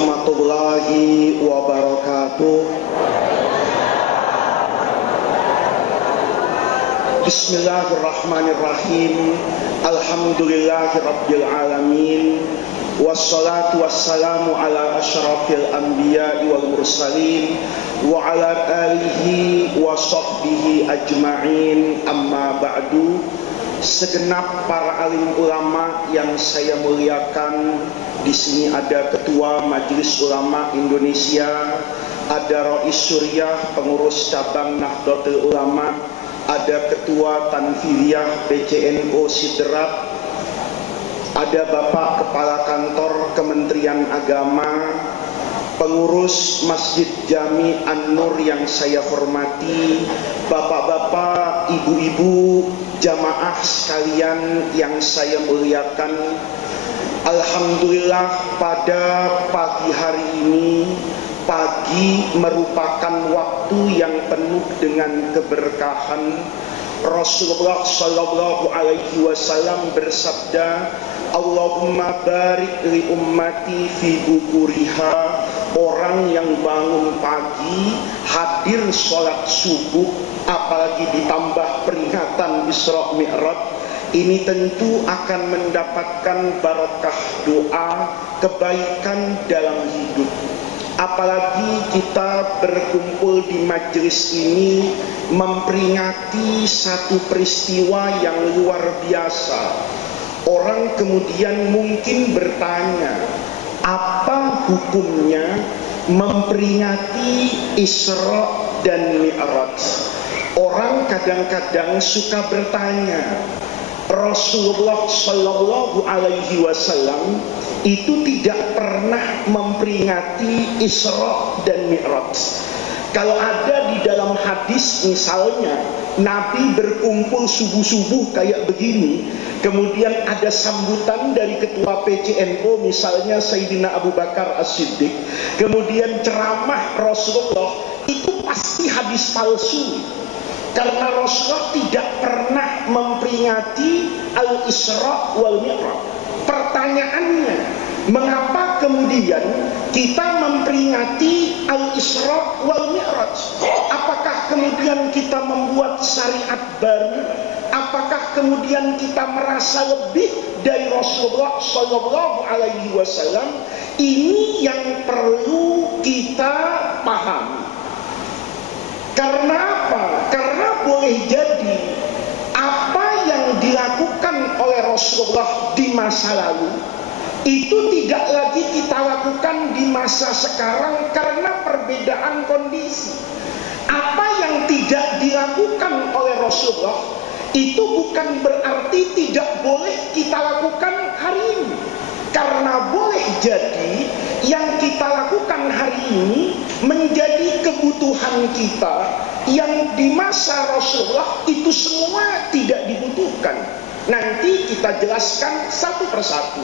warahmatullahi wabarakatuh. Bismillahirrahmanirrahim. Alhamdulillahirabbil alamin. Wassalatu wassalamu ala asyrafil anbiya'i wal mursalin wa ala alihi wa sahbihi ajma'in. Amma ba'du. Segenap para alim ulama yang saya muliakan, di sini ada Ketua Majelis Ulama Indonesia, ada Rais Suriah pengurus cabang Nahdlatul Ulama, ada Ketua Tanfidiyah PCNO Sidrap, ada Bapak Kepala Kantor Kementerian Agama, pengurus Masjid Jami An-Nur yang saya hormati, bapak-bapak, ibu-ibu, jamaah sekalian yang saya muliakan. Alhamdulillah pada pagi hari ini, pagi merupakan waktu yang penuh dengan keberkahan. Rasulullah Shallallahu Alaihi Wasallam bersabda, Allahumma barik li ummati fi bukuriha. Orang yang bangun pagi, hadir sholat subuh, apalagi ditambah peringatan Isra Mi'raj, ini tentu akan mendapatkan barakah doa, kebaikan dalam hidup. Apalagi kita berkumpul di majelis ini memperingati satu peristiwa yang luar biasa. Orang kemudian mungkin bertanya, apa hukumnya memperingati Isra dan Mi'raj? Orang kadang-kadang suka bertanya, Rasulullah Shallallahu Alaihi Wasallam itu tidak pernah memperingati Isra dan Mi'raj. Kalau ada di dalam hadis misalnya Nabi berkumpul subuh-subuh kayak begini, kemudian ada sambutan dari ketua PCNO misalnya Sayyidina Abu Bakar As-Siddiq, kemudian ceramah Rasulullah, itu pasti hadis palsu. Karena Rasulullah tidak pernah memperingati Al-Isra wal Mi'raj. Pertanyaannya, mengapa kemudian kita memperingati Al-Isra wal Mi'raj? Apakah kemudian kita membuat syariat baru? Apakah kemudian kita merasa lebih dari Rasulullah Shallallahu Alaihi Wasallam? Ini yang perlu kita pahami. Karena apa? Karena boleh jadi apa yang dilakukan oleh Rasulullah di masa lalu itu tidak lagi kita lakukan di masa sekarang karena perbedaan kondisi. Apa yang tidak dilakukan oleh Rasulullah itu bukan berarti tidak boleh kita lakukan hari ini. Karena boleh jadi yang kita lakukan hari ini menjadi kebutuhan kita yang di masa Rasulullah itu semua tidak dibutuhkan. Nanti kita jelaskan satu persatu.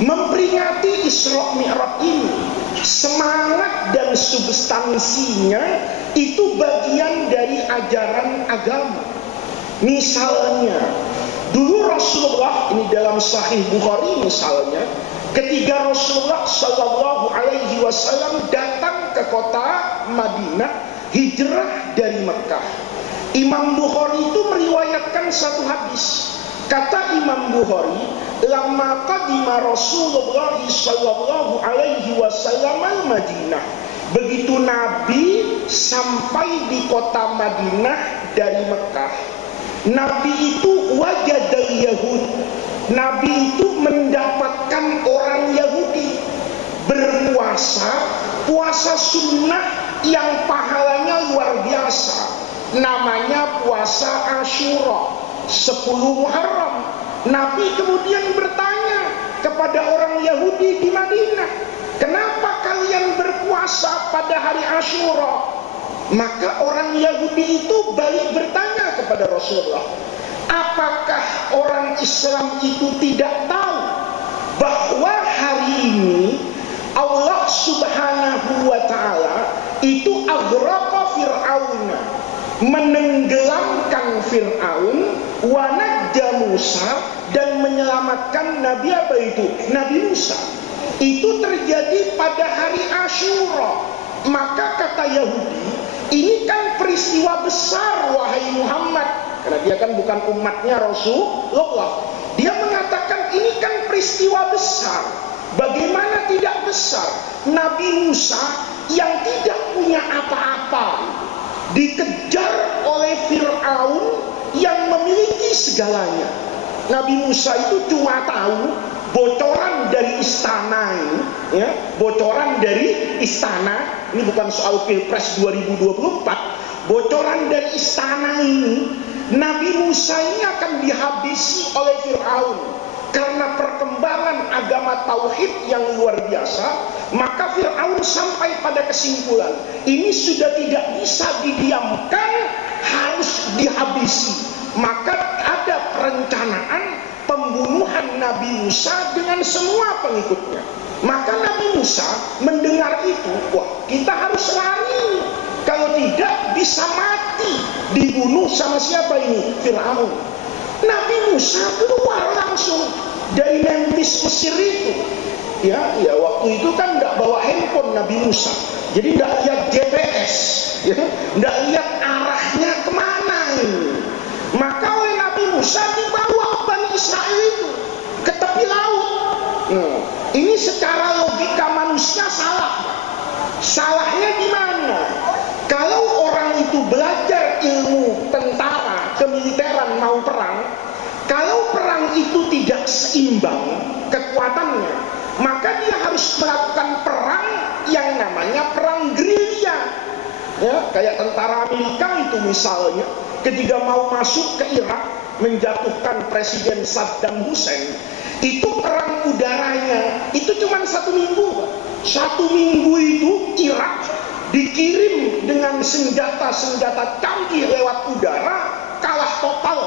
Memperingati Isra Mi'raj ini, semangat dan substansinya itu bagian dari ajaran agama. Misalnya, dulu Rasulullah, ini dalam Sahih Bukhari misalnya, ketika Rasulullah Shallallahu Alaihi Wasallam datang ke kota Madinah, hijrah dari Mekah, Imam Bukhari itu meriwayatkan satu hadis. Kata Imam Bukhari, lama qadima Rasulullah Shallallahu Alaihi Wasallam al-Madinah. Begitu Nabi sampai di kota Madinah dari Mekah, Nabi itu wajadal Yahud. Nabi itu mendapatkan orang Yahudi berpuasa, puasa sunnah yang pahalanya luar biasa. Namanya puasa Asyura, 10 Muharram. Nabi kemudian bertanya kepada orang Yahudi di Madinah, kenapa kalian berpuasa pada hari Asyura? Maka orang Yahudi itu balik bertanya kepada Rasulullah, apakah orang Islam itu tidak tahu bahwa hari ini Allah Subhanahu wa Ta'ala itu aghraqa Fir'aun, menenggelamkan Fir'aun, wa najja Musa, dan menyelamatkan Nabi apa itu? Nabi Musa. itu terjadi pada hari Asyura. Maka kata Yahudi, ini kan peristiwa besar wahai Muhammad, karena dia kan bukan umatnya Rasulullah. Dia mengatakan ini kan peristiwa besar. Bagaimana tidak besar? Nabi Musa yang tidak punya apa-apa dikejar oleh Fir'aun yang memiliki segalanya. Nabi Musa itu cuma tahu bocoran dari istana ini, ya, bocoran dari istana. Ini bukan soal Pilpres 2024. Bocoran dari istana ini, Nabi Musa ini akan dihabisi oleh Fir'aun karena perkembangan agama tauhid yang luar biasa. Maka Fir'aun sampai pada kesimpulan, ini sudah tidak bisa didiamkan, harus dihabisi. Maka ada perencanaan pembunuhan Nabi Musa dengan semua pengikutnya. Maka Nabi Musa mendengar itu, wah, kita harus lari, kalau tidak bisa mati, dibunuh sama siapa ini? Fir'aun. Nabi Musa keluar langsung dari Memphis Mesir itu. Ya, waktu itu kan tidak bawa handphone Nabi Musa, jadi tidak lihat GPS, ya, tidak lihat arahnya kemana ini. Maka oleh Nabi Musa dibawa Bani Israel itu ke tepi laut. Ini secara logika manusia salah. Salahnya di mana? Kalau orang itu belajar ilmu tentara, kemiliteran mau perang, kalau perang itu tidak seimbang kekuatannya, maka dia harus melakukan perang yang namanya perang gerilya. Ya, kayak tentara Amerika itu misalnya, ketika mau masuk ke Irak menjatuhkan Presiden Saddam Hussein, itu perang udaranya itu cuma 1 minggu. 1 minggu itu Irak dikirim dengan senjata-senjata canggih lewat udara, kalah total.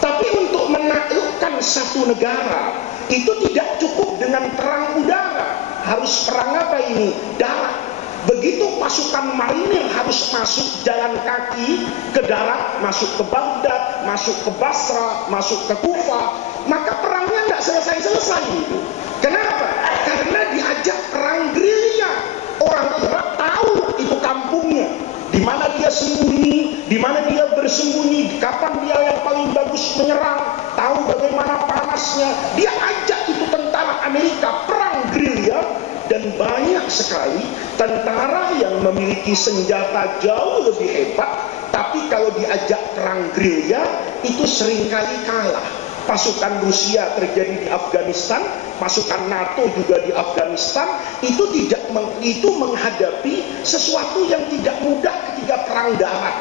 Tapi untuk menaklukkan satu negara itu tidak cukup dengan perang udara, harus perang apa ini? Darat. Begitu pasukan marinir harus masuk jalan kaki ke darat, masuk ke Baghdad, masuk ke Basra, masuk ke Kufa, maka perangnya tidak selesai-selesai itu. Kenapa? Karena diajak perang gerilya. Orang Irak tahu itu kampungnya, di mana dia sembunyi, di mana dia bersembunyi, kapan dia yang paling bagus menyerang, tahu bagaimana panasnya. Dia ajak itu tentara Amerika perang gerilya. Dan banyak sekali tentara yang memiliki senjata jauh lebih hebat, tapi kalau diajak perang gerilya itu seringkali kalah. Pasukan Rusia terjadi di Afghanistan, pasukan NATO juga di Afghanistan, itu menghadapi sesuatu yang tidak mudah ketika perang darat.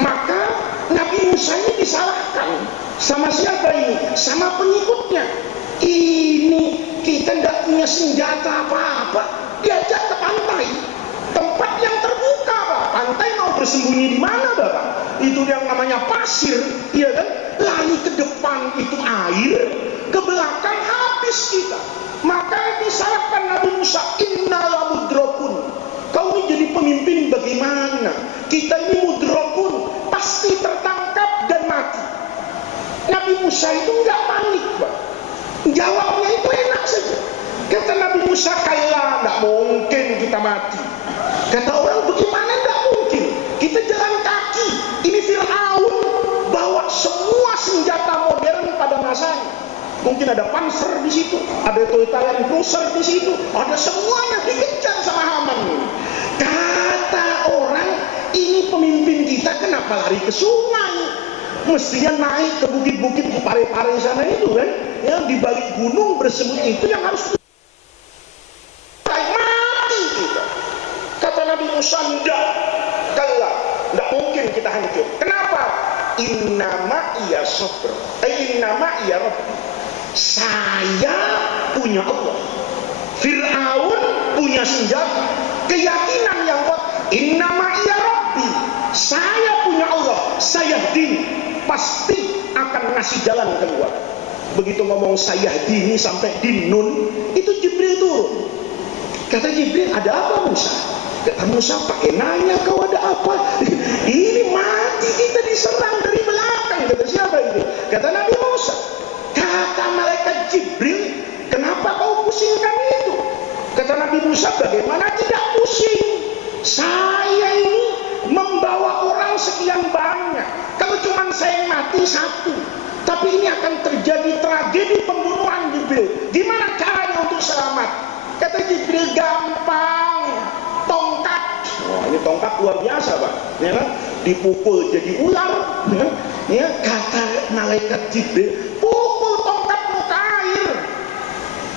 Maka Nabi Musa ini disalahkan sama siapa ini? Sama pengikutnya. Ini kita tidak punya senjata apa-apa, diajak ke pantai, tempat yang terbuka, Pak. Pantai mau bersembunyi di mana, Bapak? Itu yang namanya pasir, iya kan? Lari ke depan itu air, ke belakang habis kita. Maka disalahkan Nabi Musa, inna la mudrakun. Kau ini jadi pemimpin bagaimana? Kita ini mudrakun, pasti tertangkap dan mati. Nabi Musa itu enggak panik, Pak. Jawabnya itu enak saja. Kata Nabi Musa, kalla, tidak mungkin kita mati. Kata orang, bagaimana tidak mungkin? Kita jalan kaki. Ini Fir'aun bawa semua senjata modern pada masanya. Mungkin ada Panzer di situ, ada Toyota Land Cruiser di situ, ada semuanya dikejar sama Haman. Kata orang, ini pemimpin kita kenapa lari ke sungai? Mestinya naik ke bukit-bukit di Pare-Pare sana itu kan, yang di balik gunung bersembunyi itu yang harus mati kita. Kata Nabi Musa, tidak mungkin kita hancur. Kenapa? Inna ma'iya sabr, inna ma'iya rabbi. Saya punya Allah. Fir'aun punya senjata. Keyakinan yang kuat. Inna ma'iya rabbi. Saya punya Allah. Saya din. Pasti akan ngasih jalan keluar. Begitu ngomong saya dini sampai dinun, itu Jibril turun. Kata Jibril, ada apa Musa? Kata Musa, pakai nanya kau ada apa? Ini mati kita diserang dari belakang. Kata siapa itu? Kata Nabi Musa. Kata malaikat Jibril, Kenapa kau pusingkan itu? Kata Nabi Musa, bagaimana tidak pusing? Saya ini membawa orang sekian banyak. Kalau cuma saya yang mati satu, tapi ini akan terjadi tragedi pembunuhan Jibril. Gimana caranya untuk selamat? Kata Jibril, gampang. Tongkat. Wah, ini tongkat luar biasa, Pak. Ya kan? Dipukul jadi ular. Ya, kata malaikat Jibril, pukul tongkatmu ke air.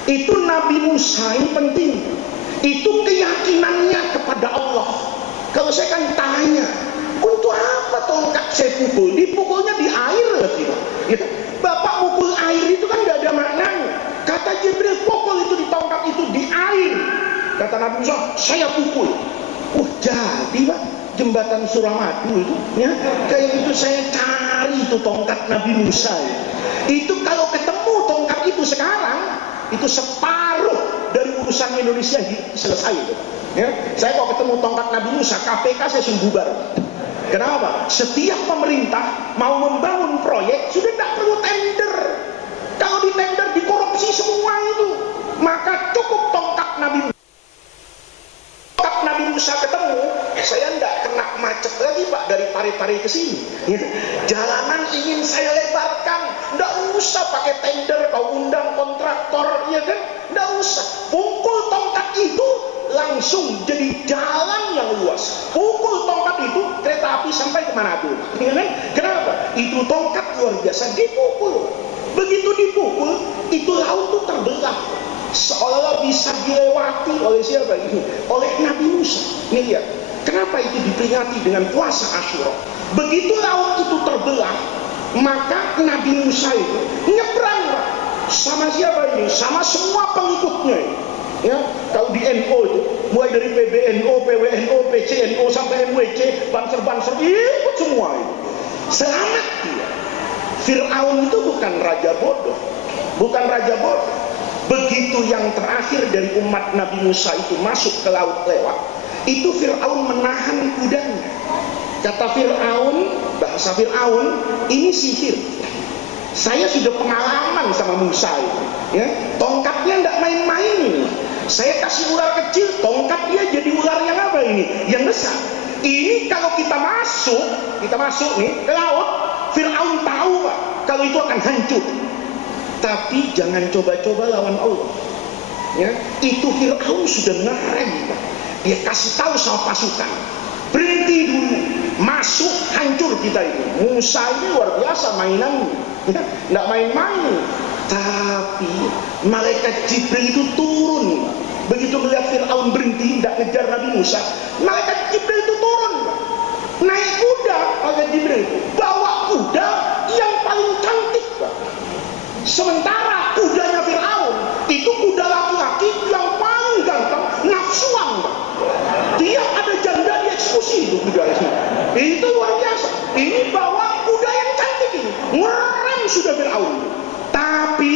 Itu Nabi Musa ini penting. Itu keyakinannya kepada Allah. Kalau saya kan tanya, untuk apa tongkat saya pukul? Dipukulnya di air lagi. Ya, Bapak pukul air itu kan gak ada maknanya. Kata Jibril, pukul itu di tongkat itu di air. Kata Nabi Musa, saya pukul. Jadi Pak, jembatan Suramadu itu, ya, kayak itu saya cari itu tongkat Nabi Musa. Itu kalau ketemu tongkat itu sekarang, itu separuh dari urusan Indonesia selesai. Ya, saya kalau ketemu tongkat Nabi Musa, KPK saya suruh bubar. Kenapa? Setiap pemerintah mau membangun proyek sudah tidak perlu tender. Kalau di tender dikorupsi semua itu, maka cukup tongkat Nabi Musa. Nabi Musa ketemu, saya tidak kena macet lagi Pak dari Pare-Pare ke sini. Ya. Jalanan ingin saya lebarkan, tidak usah pakai tender, kau undang kontraktor, ya kan? Tidak usah. Pukul tongkat itu langsung jadi jalan yang luas. Pukul tongkat itu kereta api sampai kemana pun. Ya kan? Kenapa? Itu tongkat luar biasa dipukul. Begitu dipukul, itu laut itu terbelah. Seolah-olah bisa dilewati oleh siapa ini? Oleh Nabi Musa. Ini lihat, kenapa itu diperingati dengan puasa Asyura? Begitu laut itu terbelah, maka Nabi Musa itu nyebrang sama siapa ini? Sama semua pengikutnya. Ya, kalau di NO itu, mulai dari PBNO, PWNO, PCNO sampai MWC, banser-banser ikut semua itu. Selamat dia. Fir'aun itu bukan raja bodoh, bukan raja bodoh. Begitu yang terakhir dari umat Nabi Musa itu masuk ke laut lewat, itu Fir'aun menahan kudanya. Kata Fir'aun, bahasa Fir'aun, ini sihir. Saya sudah pengalaman sama Musa itu. Ya, tongkatnya tidak main-main. Saya kasih ular kecil, tongkat dia jadi ular yang apa ini? Yang besar. Ini kalau kita masuk nih ke laut, Fir'aun tahu Pak, kalau itu akan hancur. Tapi jangan coba-coba lawan Allah. Ya, itu Fir'aun sudah ngerem. Dia kasih tahu sama pasukan, berhenti dulu, masuk hancur kita itu. Musa ini luar biasa mainannya, ya, nggak main-main. Tapi malaikat Jibril itu turun. Begitu melihat Fir'aun berhenti, tidak ngejar Nabi Musa, malaikat Jibril itu turun, naik kuda. Malaikat Jibril bawa kuda yang paling cantik, Pak. Sementara kudanya Fir'aun itu kuda laki-laki yang paling ganteng, nafsuan, Pak. Dia ada janda dieksekusi itu kuda itu. Itu luar biasa. Ini bawa kuda yang cantik ini, ngerem sudah Fir'aun. Tapi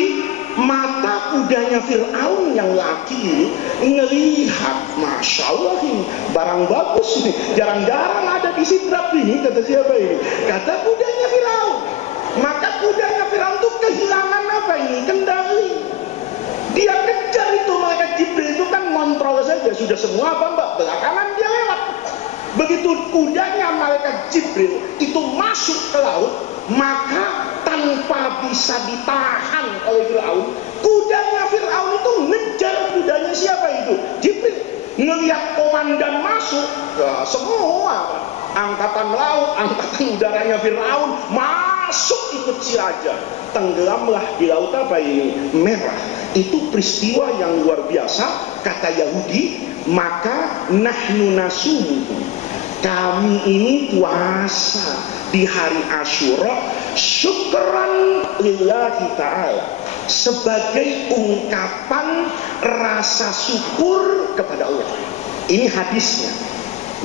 mata kudanya Fir'aun yang laki ini ngelihat, Masya Allah ini barang bagus ini, jarang-jarang ada di Sidrap ini. Kata siapa ini? Kata kudanya Fir'aun. Maka kudanya Fir'aun itu kehilangan apa ini? Kendali. Dia kejar itu malaikat Jibril itu kan kontrol saja, sudah semua apa mbak, belakangan dia lewat. Begitu kudanya malaikat Jibril itu masuk ke laut, maka tanpa bisa ditahan oleh Fir'aun, kudanya Fir'aun itu ngejar kudanya siapa itu? Jibril. Ngelihat komandan masuk, ya semua angkatan laut, angkatan udaranya Fir'aun masuk ikut si raja. Tenggelamlah di laut apa ini? Merah. Itu peristiwa yang luar biasa. Kata Yahudi, maka nahnu nasumuhu, kami ini puasa di hari Asyura syukran lillahi ta'ala, sebagai ungkapan rasa syukur kepada Allah. Ini hadisnya.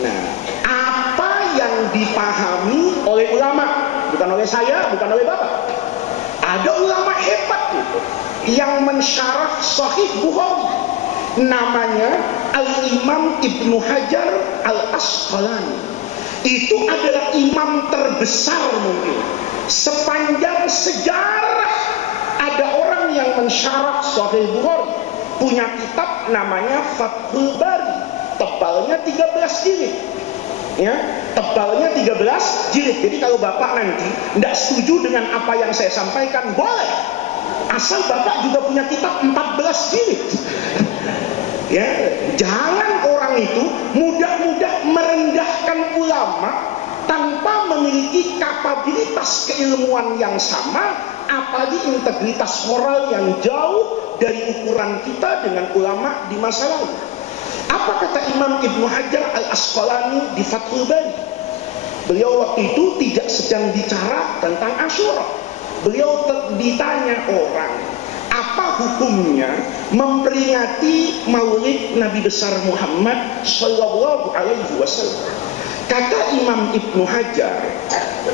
Nah, apa yang dipahami oleh ulama, bukan oleh saya, bukan oleh Bapak. Ada ulama hebat itu yang mensyarah Sahih Bukhari, namanya Al-Imam Ibnu Hajar Al-Asqalani. Itu adalah imam terbesar mungkin sepanjang sejarah. Ada orang yang mensyarah Sahih Bukhari punya kitab namanya Fathul Bari, tebalnya 13 jilid. Ya, tebalnya 13 jilid. Jadi kalau Bapak nanti tidak setuju dengan apa yang saya sampaikan, boleh. Asal Bapak juga punya kitab 14 jilid. Ya, jangan orang itu mudah-mudah merendahkan ulama tanpa memiliki kapabilitas keilmuan yang sama, apalagi integritas moral yang jauh dari ukuran kita dengan ulama di masa lalu. Apa kata Imam Ibnu Hajar Al-Asqalani di Fathul Bari? Beliau waktu itu tidak sedang bicara tentang Asyura. Beliau ditanya orang, apa hukumnya memperingati Maulid Nabi besar Muhammad Sallallahu Alaihi Wasallam? Kata Imam Ibnu Hajar,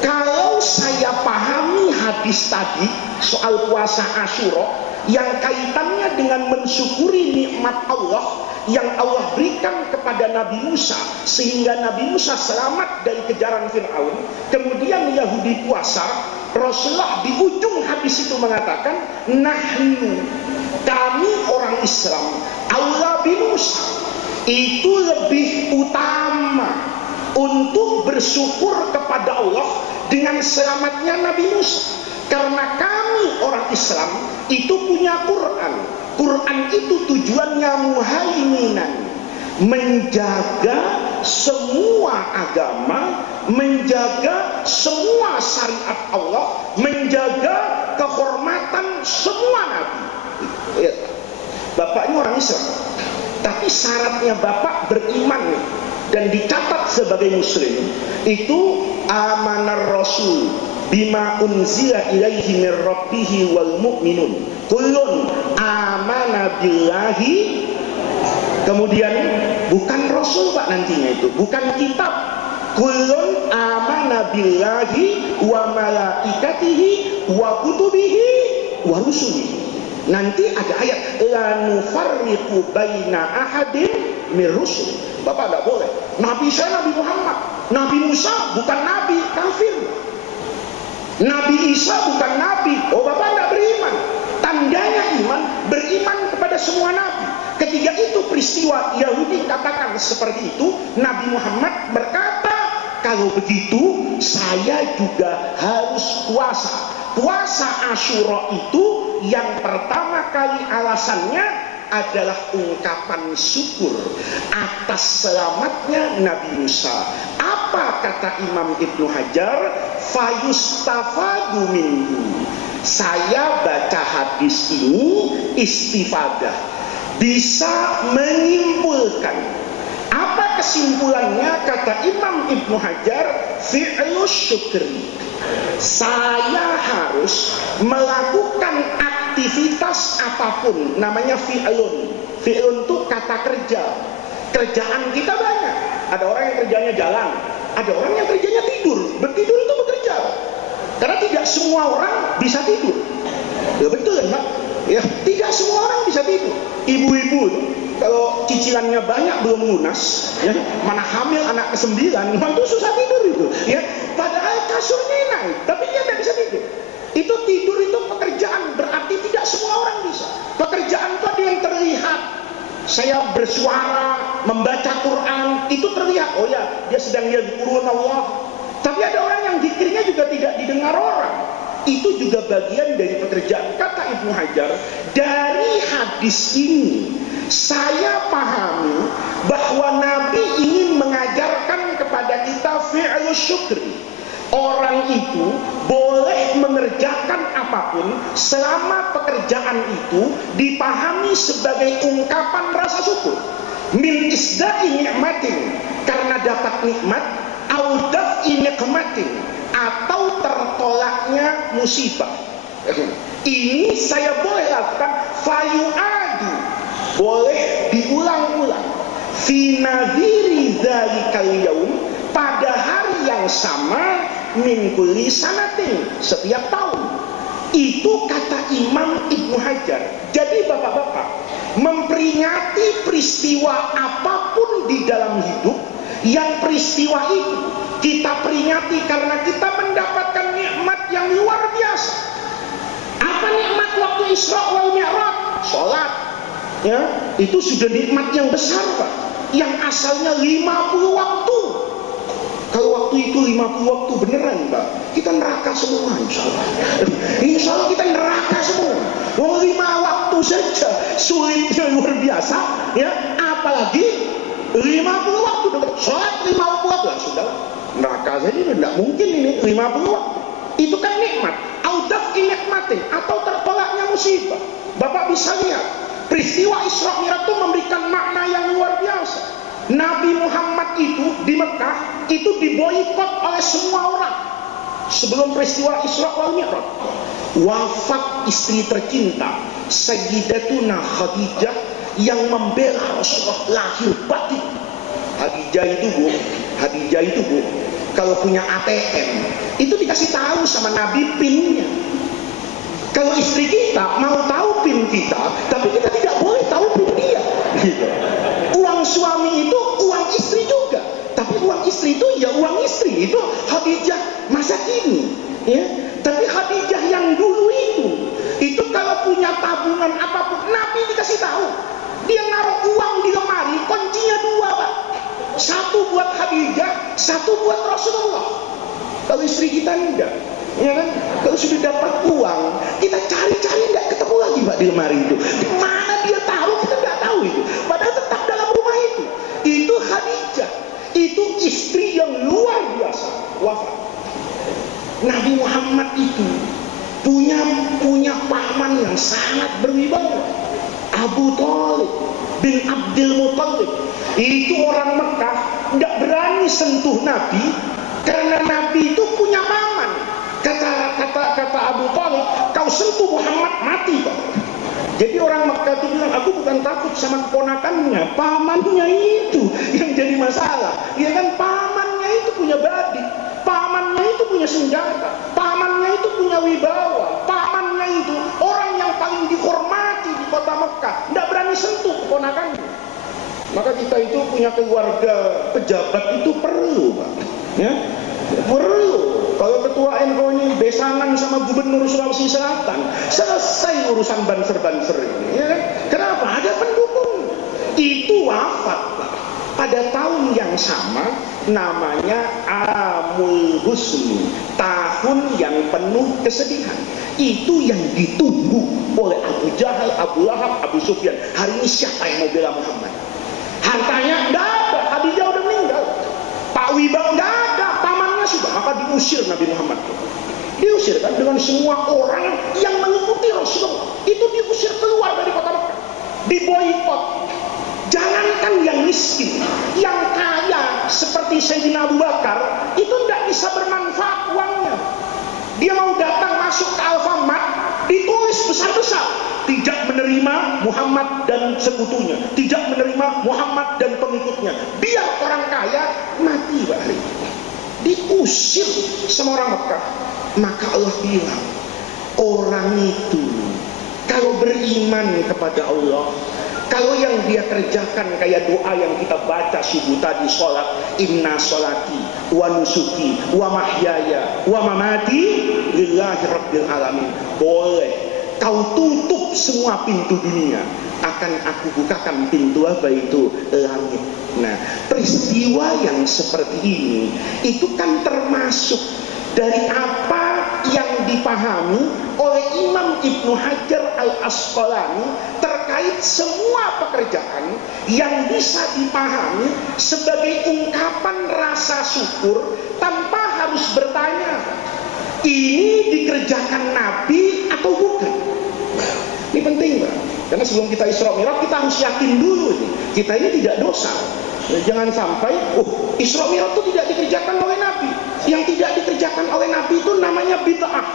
kalau saya pahami hadis tadi soal puasa Asyura yang kaitannya dengan mensyukuri nikmat Allah yang Allah berikan kepada Nabi Musa sehingga Nabi Musa selamat dari kejaran Fir'aun, kemudian Yahudi puasa, Rasulullah di ujung hadis itu mengatakan, nahnu, kami orang Islam, Allah bin Musa, itu lebih utama untuk bersyukur kepada Allah dengan selamatnya Nabi Musa, karena kami orang Islam itu punya Quran. Quran itu tujuannya muhaiminan, menjaga semua agama, menjaga semua syariat Allah, menjaga kehormatan semua nabi. Ya. Bapak ini orang Islam, tapi syaratnya Bapak beriman dan dicatat sebagai muslim itu amanar Rasul bima unzila ilaihi min rabbihi wal mu'minun kullun amana billahi. Kemudian bukan Rasul Pak nantinya itu, bukan kitab. Kullun amana billahi wa malaikatihi wa kutubihi wa rusulihi. Nanti ada ayat la nufarriqu baina ahadin min rusul. Bapak tidak boleh. Nabi saya Nabi Muhammad, Nabi Musa bukan nabi, kafir. Nabi Isa bukan nabi. Oh, Bapak tidak beriman. Tandanya iman, beriman kepada semua nabi. Ketika itu peristiwa Yahudi katakan seperti itu, Nabi Muhammad berkata, kalau begitu saya juga harus puasa. Puasa Asyura itu yang pertama kali alasannya adalah ungkapan syukur atas selamatnya Nabi Musa. Apa kata Imam Ibnu Hajar? Fayustafadu minhu. Saya baca hadis ini istifadah, bisa menyimpulkan. Apa kesimpulannya? Kata Imam Ibnu Hajar, fi'lus syukri. Saya harus melakukan aktivitas apapun, namanya fi'lun. Fi'lun itu kata kerja. Kerjaan kita banyak. Ada orang yang kerjanya jalan, ada orang yang kerjanya tidur. Bertidur itu bekerja. Karena tidak semua orang bisa tidur. Ya betul kan Pak? Ya, tidak semua orang bisa tidur. Ibu-ibu kalau cicilannya banyak belum lunas, ya, mana hamil anak ke-9, itu susah tidur itu. Ya, padahal kasurnya naik, tapi dia tidak bisa tidur. Itu tidur itu pekerjaan, berarti tidak semua orang bisa. Pekerjaan itu ada yang terlihat. Saya bersuara, membaca Quran, itu terlihat. Oh ya, dia sedang yazkurun Allah. Tapi ada orang yang zikirnya juga tidak didengar orang. Itu juga bagian dari pekerjaan. Kata Ibnu Hajar, dari hadis ini saya pahami bahwa Nabi ingin mengajarkan kepada kita fi'lus syukri. Orang itu boleh mengerjakan apapun selama pekerjaan itu dipahami sebagai ungkapan rasa syukur. Min isda'i ni'matin, karena dapat nikmat, au daf'i nikmatin, atau tertolaknya musibah. Ini saya boleh lakukan fayu'adu, boleh diulang-ulang fi nadhiri dzalikal yaum, pada hari yang sama, min kulli sanatin, setiap tahun. Itu kata Imam Ibnu Hajar. Jadi bapak-bapak, memperingati peristiwa apapun di dalam hidup, yang peristiwa itu kita peringati karena kita mendapatkan nikmat yang luar biasa. Apa nikmat waktu waktu Isra wal Mi'raj, sholat, ya, itu sudah nikmat yang besar, Pak. Yang asalnya 50 waktu. Kalau waktu itu 50 waktu beneran, Pak, kita neraka semua, insya Allah. Insya Allah kita neraka semua. Mau 5 waktu saja sulitnya luar biasa, ya. Apalagi 50 waktu, sholat 50 waktu, sudah neraka saja tidak mungkin ini 50 waktu. Itu kan nikmat. Audaf nikmatin atau tertolaknya musibah. Bapak bisa lihat peristiwa Isra Mi'raj itu memberikan makna yang luar biasa. Nabi Muhammad itu di Mekah itu diboikot oleh semua orang sebelum peristiwa Isra wal Mi'raj. Wafat istri tercinta Sayyidatuna Khadijah yang membela Rasulullah lahir batin. Khadijah itu bu, kalau punya ATM itu dikasih tahu sama Nabi PIN-nya. Kalau istri kita mau tahu PIN kita, tapi kita tidak boleh tahu PIN dia, gitu. Uang suami itu uang istri juga, tapi uang istri itu ya uang istri. Itu Khadijah masa kini, ya. Tapi Khadijah yang dulu itu kalau punya tabungan apapun, Nabi dikasih tahu. Dia naruh uang di lemari, kuncinya 2, Pak. Satu buat Khadijah, satu buat Rasulullah. Kalau istri kita enggak, ya kan? Kalau sudah dapat uang, kita cari-cari enggak ketemu lagi, Pak, di lemari itu. Di mana dia taruh kita enggak tahu itu. Padahal tetap dalam rumah itu. Itu Khadijah. Itu istri yang luar biasa wafat. Nabi Muhammad itu punya paman yang sangat berwibawa. Abu Thalib bin Abdul Muthalib. Itu orang Mekah tidak berani sentuh Nabi karena Nabi itu punya paman. Kata Abu Thalib, kau sentuh Muhammad mati, Pak. Jadi orang Mekah itu bilang, aku bukan takut sama keponakannya, pamannya itu yang jadi masalah. Ya kan, pamannya itu punya badik, pamannya itu punya senjata, pamannya itu punya wibawa, pamannya itu orang yang paling dihormati di kota Mekah, tidak berani sentuh keponakannya. Maka kita itu punya keluarga pejabat itu perlu, Pak, ya, perlu. Kalau ketua NU ini besangan sama gubernur Sulawesi Selatan, selesai urusan banser-banser ini, ya kan? Kenapa? Ada pendukung. Itu wafat, Pak, pada tahun yang sama, namanya Amul Husni, tahun yang penuh kesedihan. Itu yang ditunggu oleh Abu Jahal, Abu Lahab, Abu Sufyan. Hari ini siapa yang mau bela Muhammad? Hartanya enggak ada, Khadijah udah meninggal. Pak Wibawa enggak ada, pamannya sudah. Maka diusir Nabi Muhammad. Diusir kan dengan semua orang yang mengikuti Rasulullah. Itu diusir keluar dari kota Mekah. Diboikot. Jangankan yang miskin, yang kaya seperti Sayyidina Abu Bakar itu tidak bisa bermanfaat uangnya. Dia mau datang masuk ke Alfamart, ditulis besar-besar, tidak menerima Muhammad dan sekutunya, tidak menerima Muhammad dan pengikutnya. Biar orang kaya mati, Pak. Diusir sama orang Mekah. Maka Allah bilang, orang itu kalau beriman kepada Allah, kalau yang dia kerjakan kayak doa yang kita baca subuh tadi, sholat, inna sholati wa nusuki wa mahyaya wa mamati lillahi rabbil alamin, boleh kau tutup semua pintu dunia, akan aku bukakan pintu apa itu? Langit. Nah, peristiwa yang seperti ini itu kan termasuk dari apa yang dipahami oleh Imam Ibnu Hajar Al-Asqalani terkait semua pekerjaan yang bisa dipahami sebagai ungkapan rasa syukur tanpa harus bertanya, ini dikerjakan Nabi atau bukan? Ini penting, Pak. Karena sebelum kita Isra Mi'raj kita harus yakin dulu ini, kita ini tidak dosa. Jangan sampai Isra Mi'raj itu tidak dikerjakan oleh Nabi. Yang tidak dikerjakan oleh Nabi itu namanya bid'ah.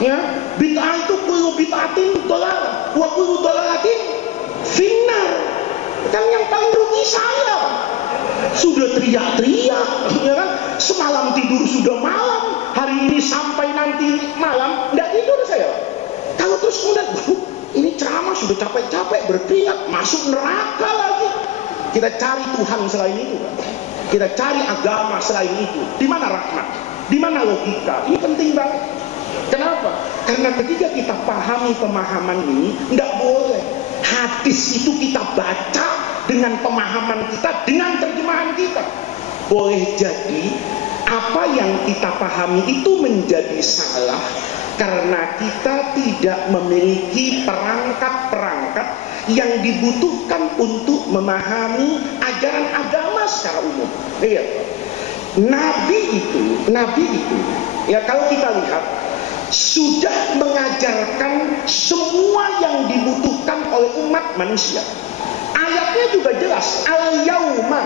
Ya, bid'ah itu kullu bid'atin dhalalah wa kullu dhalalatin finnar. Kan yang paling rugi saya. Sudah teriak-teriak, ya kan? Semalam tidur sudah malam, hari ini sampai nanti malam enggak tidur saya. Kalau terus kemudian ini ceramah sudah capek-capek berkeringat, masuk neraka lagi. Kita cari Tuhan selain itu, Pak. Kita cari agama selain itu. Di mana rahmat? Di mana logika? Ini penting banget. Kenapa? Karena ketika kita pahami pemahaman ini, tidak boleh hadis itu kita baca dengan pemahaman kita, dengan terjemahan kita. Boleh jadi apa yang kita pahami itu menjadi salah karena kita tidak memiliki perangkat-perangkat yang dibutuhkan untuk memahami ajaran agama secara umum. Iya. Nabi itu, ya kalau kita lihat sudah mengajarkan semua yang dibutuhkan oleh umat manusia. Ayatnya juga jelas, al-yauma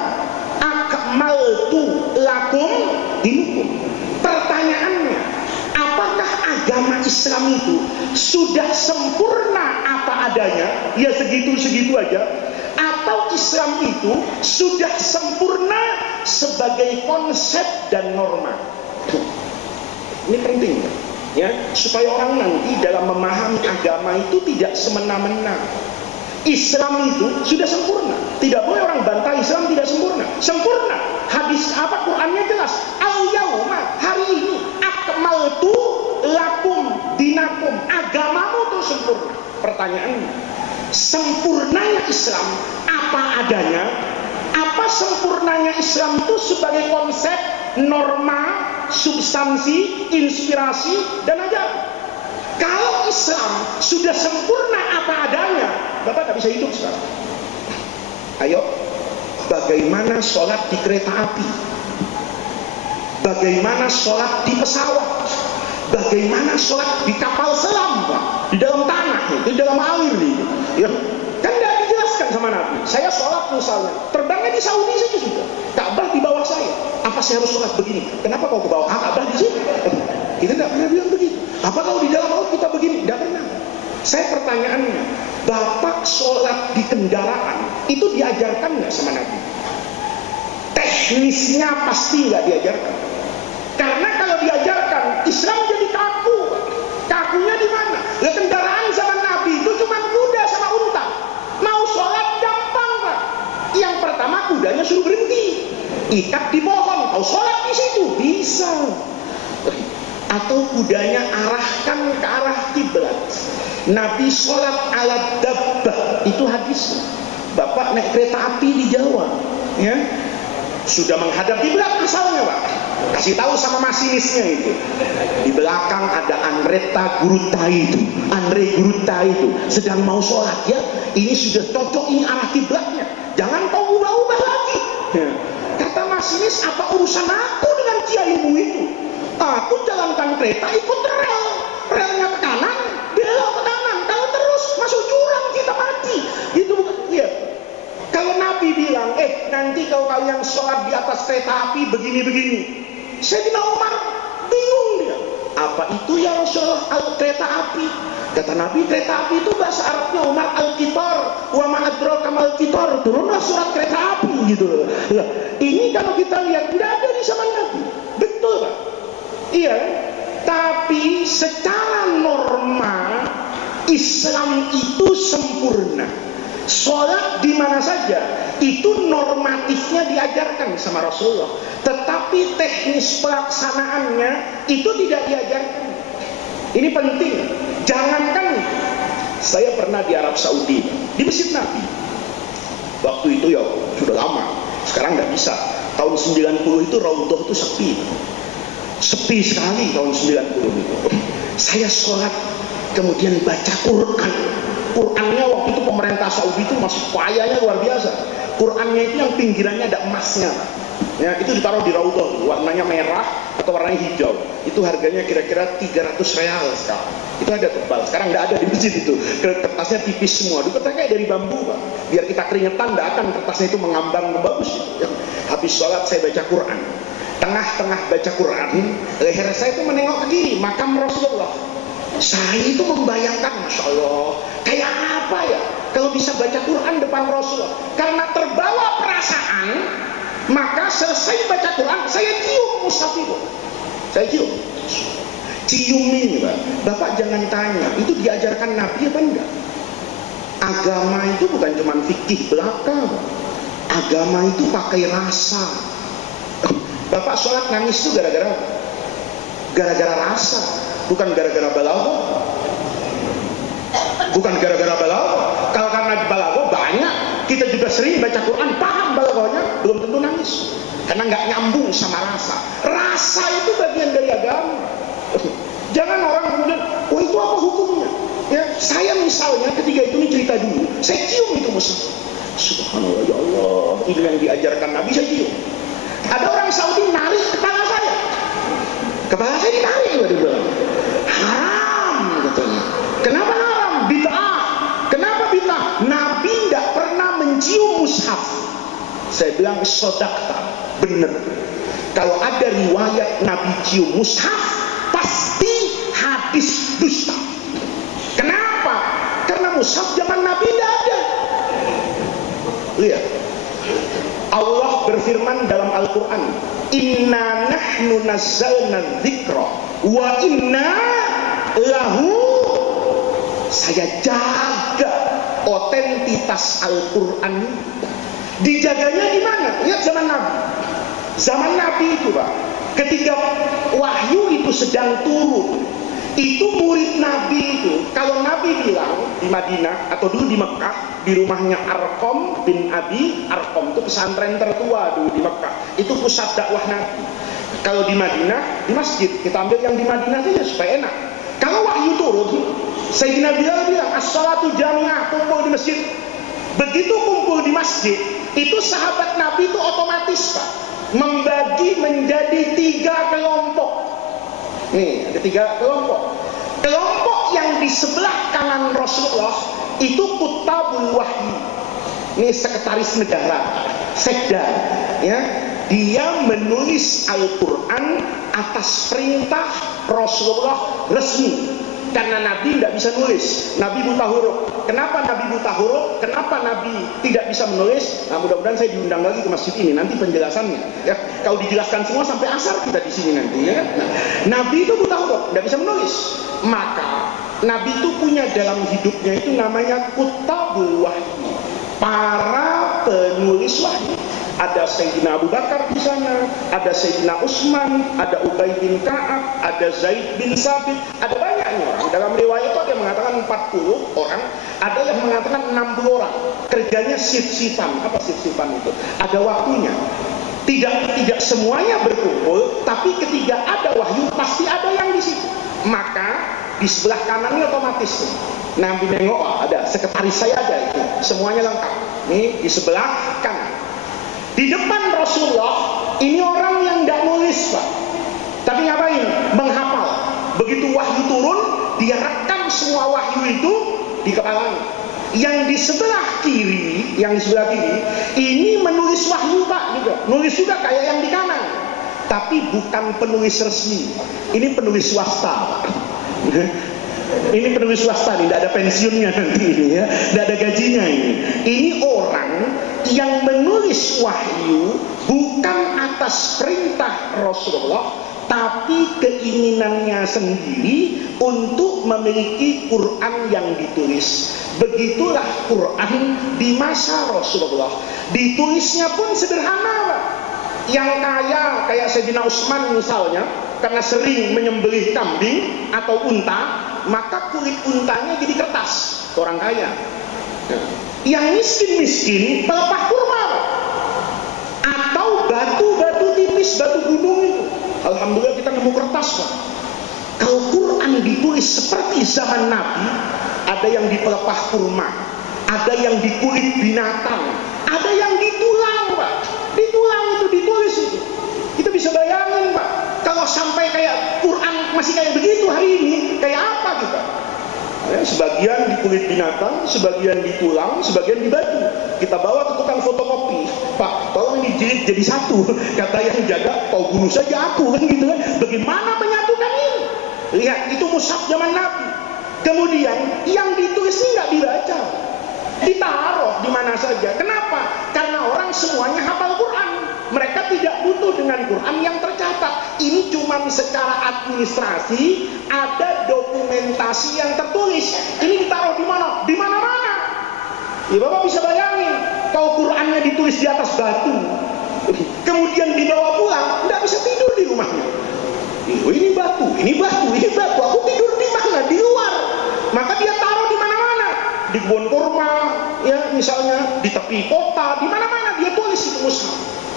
akmaltu lakum dinukum. Pertanyaannya, apakah agama Islam itu sudah sempurna apa adanya? Ya segitu-segitu aja. Atau Islam itu sudah sempurna sebagai konsep dan norma? Ini penting ya, supaya orang nanti dalam memahami agama itu tidak semena-mena. Islam itu sudah sempurna. Tidak boleh orang bantah Islam tidak sempurna. Sempurna. Hadis apa? Qurannya jelas. Al-yauma, hari ini akmaltu lakum dinakum. Agamamu itu sempurna. Pertanyaannya, sempurnanya Islam apa adanya? Apa sempurnanya Islam itu sebagai konsep, norma, substansi, inspirasi, dan ajaran? Kalau Islam sudah sempurna apa adanya, Bapak tak bisa hidup sekarang. Ayo, bagaimana sholat di kereta api? Bagaimana sholat di pesawat? Bagaimana sholat di kapal selam, Pak? Di dalam tanah, di dalam air, ya. Kan tidak dijelaskan sama Nabi. Saya sholat misalnya, terbangnya di Saudi saja sudah. Ka'bah di bawah saya. Apa saya harus sholat begini? Kenapa kau ke bawah? Ka'bah di sini. Kita tidak pernah bilang begitu. Apa kalau di dalam laut kita begini? Tidak pernah. Saya pertanyaannya, Bapak sholat di kendaraan itu diajarkan nggak sama Nabi? Teknisnya pasti nggak diajarkan. Karena kalau diajarkan, Islam jadi kaku. Kakunya di mana? Ya, kendaraan zaman Nabi itu cuma kuda sama unta. Mau sholat gampang, Pak. Yang pertama kudanya suruh berhenti, ikat di pohon. Kau sholat di situ bisa. Atau kudanya arahkan ke arah kiblat. Nabi sholat ala dabbah, itu hadis. Bapak naik kereta api di Jawa, ya, sudah menghadap kiblat misalnya, Pak. Kasih tahu sama masinisnya itu, di belakang ada Andretta Gurutai itu, Andre Gurutai itu sedang mau sholat, ya. Ini sudah cocok, ini arah kiblatnya. Jangan kau ubah-ubah lagi. Ya. Kata masinis, apa urusan aku dengan kiaimu itu? Aku jalankan kereta ikut rel, relnya ke kanan, belok ke kanan. Kalau terus masuk jurang kita mati. Itu ya. Kalau Nabi bilang, nanti kalau kalian sholat di atas kereta api begini-begini, Sayyidina Umar bingung dia. Apa itu ya Rasulullah kereta api? Kata Nabi, kereta api itu bahasa Arabnya Umar al-Qitar, wa ma'adraka mal-Qitar. Turunlah surat kereta api gitu. Ya. Ini kalau kita lihat tidak ada di zaman Nabi. Betul, Pak. Iya, tapi secara norma Islam itu sempurna. Sholat di mana saja itu normatifnya diajarkan sama Rasulullah, tetapi teknis pelaksanaannya itu tidak diajarkan. Ini penting. Jangankan saya pernah di Arab Saudi, di Masjid Nabi. Waktu itu ya sudah lama. Sekarang nggak bisa. Tahun 90 itu Raudhah itu sepi. Sepi sekali tahun 90 itu. Saya sholat kemudian baca Quran. Qurannya waktu itu pemerintah Saudi itu masih payahnya luar biasa. Qurannya itu yang pinggirannya ada emasnya. Ya, itu ditaruh di Raudhah, warnanya merah atau warnanya hijau. Itu harganya kira-kira 300 real sekarang. Itu ada tebal. Sekarang nggak ada di masjid itu. Kertasnya tipis semua. Itu kertasnya kayak dari bambu, Pak. Biar kita keringetan, nggak akan kertasnya itu mengambang bagus. Ya. Habis sholat saya baca Quran. Tengah-tengah baca Quran, leher saya itu menengok ke kiri, makam Rasulullah. Saya itu membayangkan, Masya Allah, kayak apa ya kalau bisa baca Quran depan Rasulullah. Karena terbawa perasaan, maka selesai baca Quran, saya cium mushaf itu. Saya cium. Cium ini, Pak. Bapak jangan tanya, itu diajarkan Nabi apa enggak? Agama itu bukan cuma fikih belaka, Pak. Agama itu pakai rasa. Bapak sholat nangis itu gara-gara apa? Gara-gara rasa. Bukan gara-gara balaghah. Bukan gara-gara balaghah. Kalau karena balaghah banyak, kita juga sering baca Quran, paham balaghahnya, belum tentu nangis. Karena nggak nyambung sama rasa. Rasa itu bagian dari agama. Jangan orang kemudian, oh itu apa hukumnya? Ya, saya misalnya ketika itu cerita dulu, saya cium itu mushaf. Subhanallah, ya Allah, ini yang diajarkan Nabi, saya cium. Ada orang Saudi narik kepala saya. Kepala saya ditarik, dia bilang. Haram katanya. Kenapa haram? Bid'ah. Kenapa bid'ah? Nabi tidak pernah mencium mushaf. Saya bilang sodakta, benar. Kalau ada riwayat Nabi cium mushaf, pasti hadis dusta. Kenapa? Karena mushaf zaman Nabi tidak ada. Lihat, Allah berfirman dalam Al-Quran, Inna nahnu nazzalna dzikra wa inna lahu. Saya jaga otentitas Al-Quran. Dijaganya di mana? Lihat zaman Nabi. Zaman Nabi itu, Pak, ketika wahyu itu sedang turun, itu murid Nabi itu, kalau Nabi bilang di Madinah atau dulu di Mekah, di rumahnya Arqam bin Abi Arqam, itu pesantren tertua dulu di Mekah, itu pusat dakwah Nabi. Kalau di Madinah, di masjid, kita ambil yang di Madinah saja supaya enak. Kalau wahyu turun, Sayyidina Bilal bilang, as-salatu jami'ah, kumpul di masjid. Begitu kumpul di masjid, itu sahabat Nabi itu otomatis, Pak, membagi menjadi 3 kelompok. Nih, ada 3 kelompok. Kelompok yang di sebelah kanan Rasulullah itu kutabul wahyi. Ini sekretaris negara, sekda, ya. Dia menulis Al-Quran atas perintah Rasulullah resmi. Karena Nabi tidak bisa nulis, Nabi buta huruf. Kenapa Nabi buta huruf? Kenapa Nabi tidak bisa menulis? Nah, mudah-mudahan saya diundang lagi ke masjid ini nanti penjelasannya. Ya, kalau dijelaskan semua sampai asar kita di sini nanti. Ya. Nah, Nabi itu buta huruf, tidak bisa menulis. Maka Nabi itu punya dalam hidupnya itu namanya kutabul wahyi, para penulis wahyu. Ada Sayyidina Abu Bakar di sana, ada Sayyidina Utsman, ada Ubay bin Ka'ab, ada Zaid bin Sabit, ada banyaknya orang. Dalam riwayat itu ada yang mengatakan 40 orang, ada yang mengatakan 60 orang. Kerjanya sif-sifan. Apa sif-sifan itu? Ada waktunya. Tidak semuanya berkumpul, tapi ketika ada wahyu pasti ada yang di situ. Maka di sebelah kanannya otomatis tuh. Nabi nengok, oh, ada sekretaris saya ada itu, semuanya lengkap. Nih di sebelah kanan. Di depan Rasulullah, ini orang yang tidak nulis, Pak. Tapi ngapain? Menghafal. Begitu wahyu turun, dia rekam semua wahyu itu di kepalanya. Yang di sebelah kiri, ini menulis wahyu, Pak, juga. Nulis juga kayak yang di kanan. Tapi bukan penulis resmi. Ini penulis swasta, Pak. Ini penulis swasta nih, tidak ada pensiunnya nanti ini ya, tidak ada gajinya ini. Ini orang yang menulis wahyu bukan atas perintah Rasulullah, tapi keinginannya sendiri untuk memiliki Quran yang ditulis. Begitulah Quran di masa Rasulullah. Ditulisnya pun sederhana, Pak. Yang kaya kayak Sayyidina Utsman misalnya, karena sering menyembelih kambing atau unta, maka kulit untanya jadi kertas. Orang kaya. Yang miskin-miskin pelepah kurma, atau batu-batu tipis, batu gunung itu. Alhamdulillah kita nemu kertas, Pak. Kalau Quran ditulis seperti zaman Nabi, ada yang di pelepah kurma, ada yang di kulit binatang, ada yang di tulang, Pak. Di tulang itu ditulis itu. Kita bisa bayangin, Pak, kalau sampai kayak Quran masih kayak begitu hari ini, kayak apa kita? Ya, sebagian di kulit binatang, sebagian di tulang, sebagian di batu. Kita bawa ke tukang fotokopi, Pak, tolong dijilid jadi satu. Kata yang jaga, kau bunuh saja aku, kan gitu kan? Bagaimana menyatukan ini? Lihat, itu mushaf zaman Nabi. Kemudian yang ditulis ini nggak dibaca, ditaruh di mana saja. Kenapa? Karena orang semuanya hafal Quran. Mereka tidak butuh dengan Quran yang tercatat. Ini cuma secara administrasi, ada dokumentasi yang tertulis. Ini ditaruh di mana? Di mana-mana. Ya, Bapak bisa bayangin, kalau Qurannya ditulis di atas batu, kemudian dibawa pulang, tidak bisa tidur di rumahnya. Ini batu, ini batu, ini batu. Aku tidur di mana? Di luar. Maka dia taruh di mana-mana. Di kebun kurma, ya misalnya di tepi kota, di mana-mana dia tulis itu mushaf.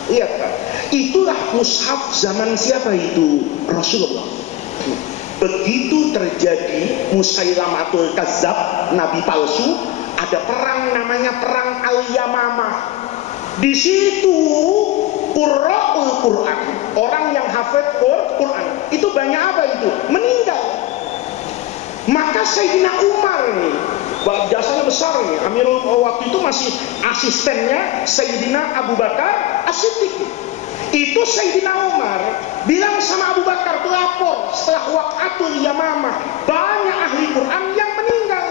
Lihat kan? Itulah mushaf zaman siapa itu? Rasulullah. Begitu terjadi Musailamatul Kazzab, nabi palsu, ada perang namanya perang Al-Yamamah. Di situ Qurra'ul Quran, orang yang hafid Quran, itu banyak apa itu? Meninggal. Maka Sayyidina Umar nih, jasanya besar nih, Amirul waktu itu masih asistennya Sayyidina Abu Bakar As-Siddiq. Itu Sayyidina Umar bilang sama Abu Bakar tuh lapor setelah waqatul Yamamah, banyak ahli Quran yang meninggal.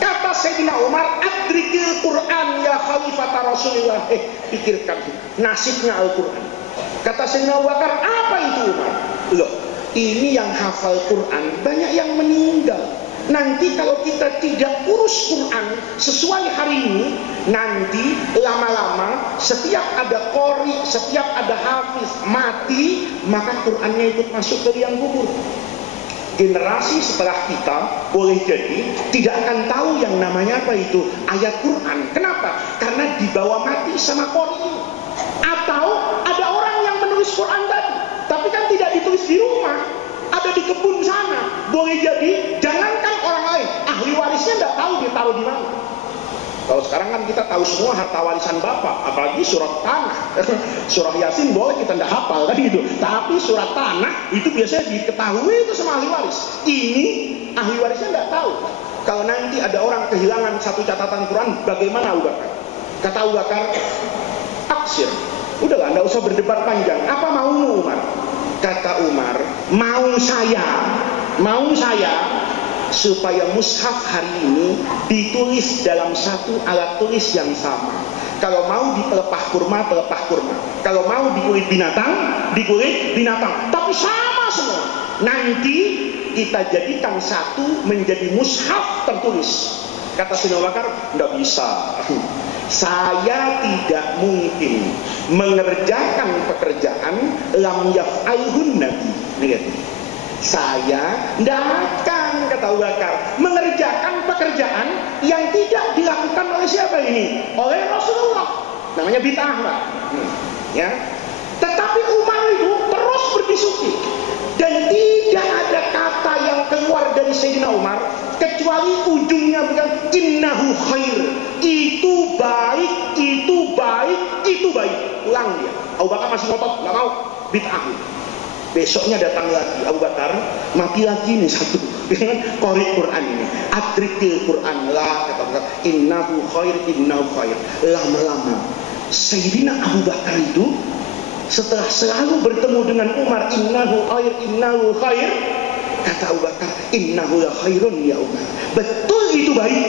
Kata Sayyidina Umar, adrikil Quran ya khalifata Rasulullah. Pikirkan nasibnya Al-Quran. Kata Sayyidina Abu Bakar, apa itu Umar? Loh, ini yang hafal Quran banyak yang meninggal. Nanti kalau kita tidak urus Quran sesuai hari ini, nanti lama-lama setiap ada qori, setiap ada hafiz mati, maka Qurannya ikut masuk ke liang kubur. Generasi setelah kita boleh jadi tidak akan tahu yang namanya apa itu ayat Quran. Kenapa? Karena dibawa mati sama qori. Atau ada orang yang menulis Quran tadi, tapi kan tidak ditulis di rumah, ada di kebun sana. Boleh jadi jangankan orang lain, ahli warisnya tidak tahu dia taruh di mana. Kalau sekarang kan kita tahu semua harta warisan bapak, apalagi surat tanah. Surah Yasin boleh kita tidak hafal kan gitu, tapi surat tanah itu biasanya diketahui itu sama ahli waris. Ini ahli warisnya tidak tahu. Kalau nanti ada orang kehilangan satu catatan Quran, bagaimana Abu Bakar? Kata Abu Bakar, aksir, udahlah, tidak usah berdebat panjang. Apa maumu Umar? Kata Umar, mau saya supaya mushaf hari ini ditulis dalam satu alat tulis yang sama. Kalau mau di pelepah kurma, pelepah kurma. Kalau mau di kulit binatang, di kulit binatang. Tapi sama semua. Nanti kita jadikan satu menjadi mushaf tertulis. Kata Sayyidina Abu Bakar, tidak bisa. Saya tidak mungkin mengerjakan pekerjaan lam yaf'alhun nabi. Lihat. Saya tidak akan, kata Abu Bakar, mengerjakan pekerjaan yang tidak dilakukan oleh siapa ini? Oleh Rasulullah. Namanya bid'ah, Pak. Ya. Tetapi Umar itu terus berdiskusi dan tidak ada kata yang keluar dari Sayyidina Umar kecuali ujungnya bukan innahu khair. Itu baik, itu baik, itu baik. Ulang dia. Abu Bakar masih ngotot, nggak mau, bid'ah. Besoknya datang lagi Abu Bakar, mati lagi nih satu dengan qori Quran ini. Adrikil Quran lah, kata Abu Bakar, innahu khair, innahu khair. Lama-lama Sayyidina Abu Bakar itu setelah selalu bertemu dengan Umar, innahu khair, innahu khair, kata Abu Bakar, innahu la khairun ya Umar. Betul itu baik.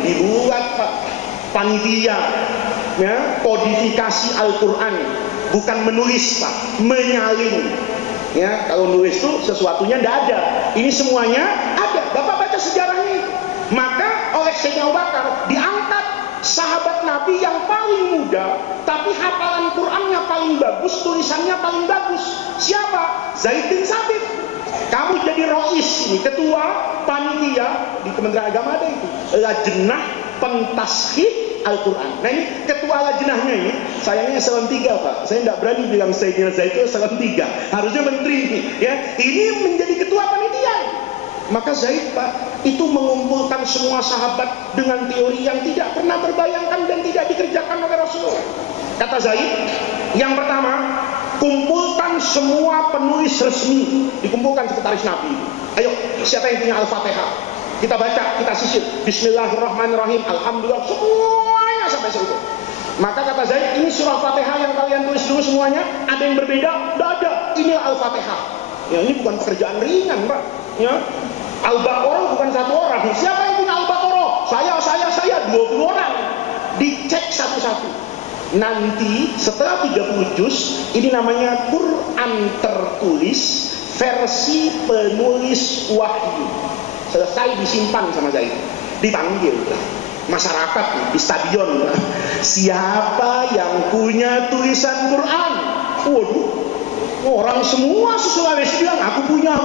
Dibuat panitia, ya, kodifikasi Al-Quran, bukan menulis Pak, menyalin. Ya, kalau nulis itu sesuatunya tidak ada. Ini semuanya ada. Bapak baca sejarahnya itu. Maka oleh Sayyidina Abu Bakar diangkat sahabat Nabi yang paling muda, tapi hafalan Qurannya paling bagus, tulisannya paling bagus. Siapa? Zaid bin Sabit. Kamu jadi rois, ini ketua panitia di Kementerian Agama ada itu. Lajnah Pentashih Al-Quran. Nah ini ketua lajnahnya ini, sayangnya eselon 3 Pak. Saya tidak berani bilang Sayyidina Zaid itu eselon 3. Harusnya menteri ini. Ya, ini menjadi ketua panitia. Maka Zaid Pak itu mengumpulkan semua sahabat dengan teori yang tidak pernah terbayangkan dan tidak dikerjakan oleh Rasulullah. Kata Zaid, yang pertama, kumpulkan semua penulis resmi, dikumpulkan sekretaris Nabi. Ayo, siapa yang punya Al-Fatihah? Kita baca, kita sisir. Bismillahirrahmanirrahim. Alhamdulillah, semuanya sampai situ. Maka kata Zaid, ini surah Fatihah yang kalian tulis dulu semuanya. Ada yang berbeda? Tidak ada. Inilah Al-Fatihah. Ya, ini bukan pekerjaan ringan, Pak. Ya. Al-Baqarah bukan satu orang. Siapa yang punya Al-Baqarah? Saya 20 orang. Dicek satu-satu. Nanti setelah 30 juz, ini namanya Quran tertulis versi penulis wahyu. Selesai disimpan sama Zaid. Dipanggil masyarakat di stadion. Siapa yang punya tulisan Quran? Waduh, Orang semua Sulawesi bilang aku punya.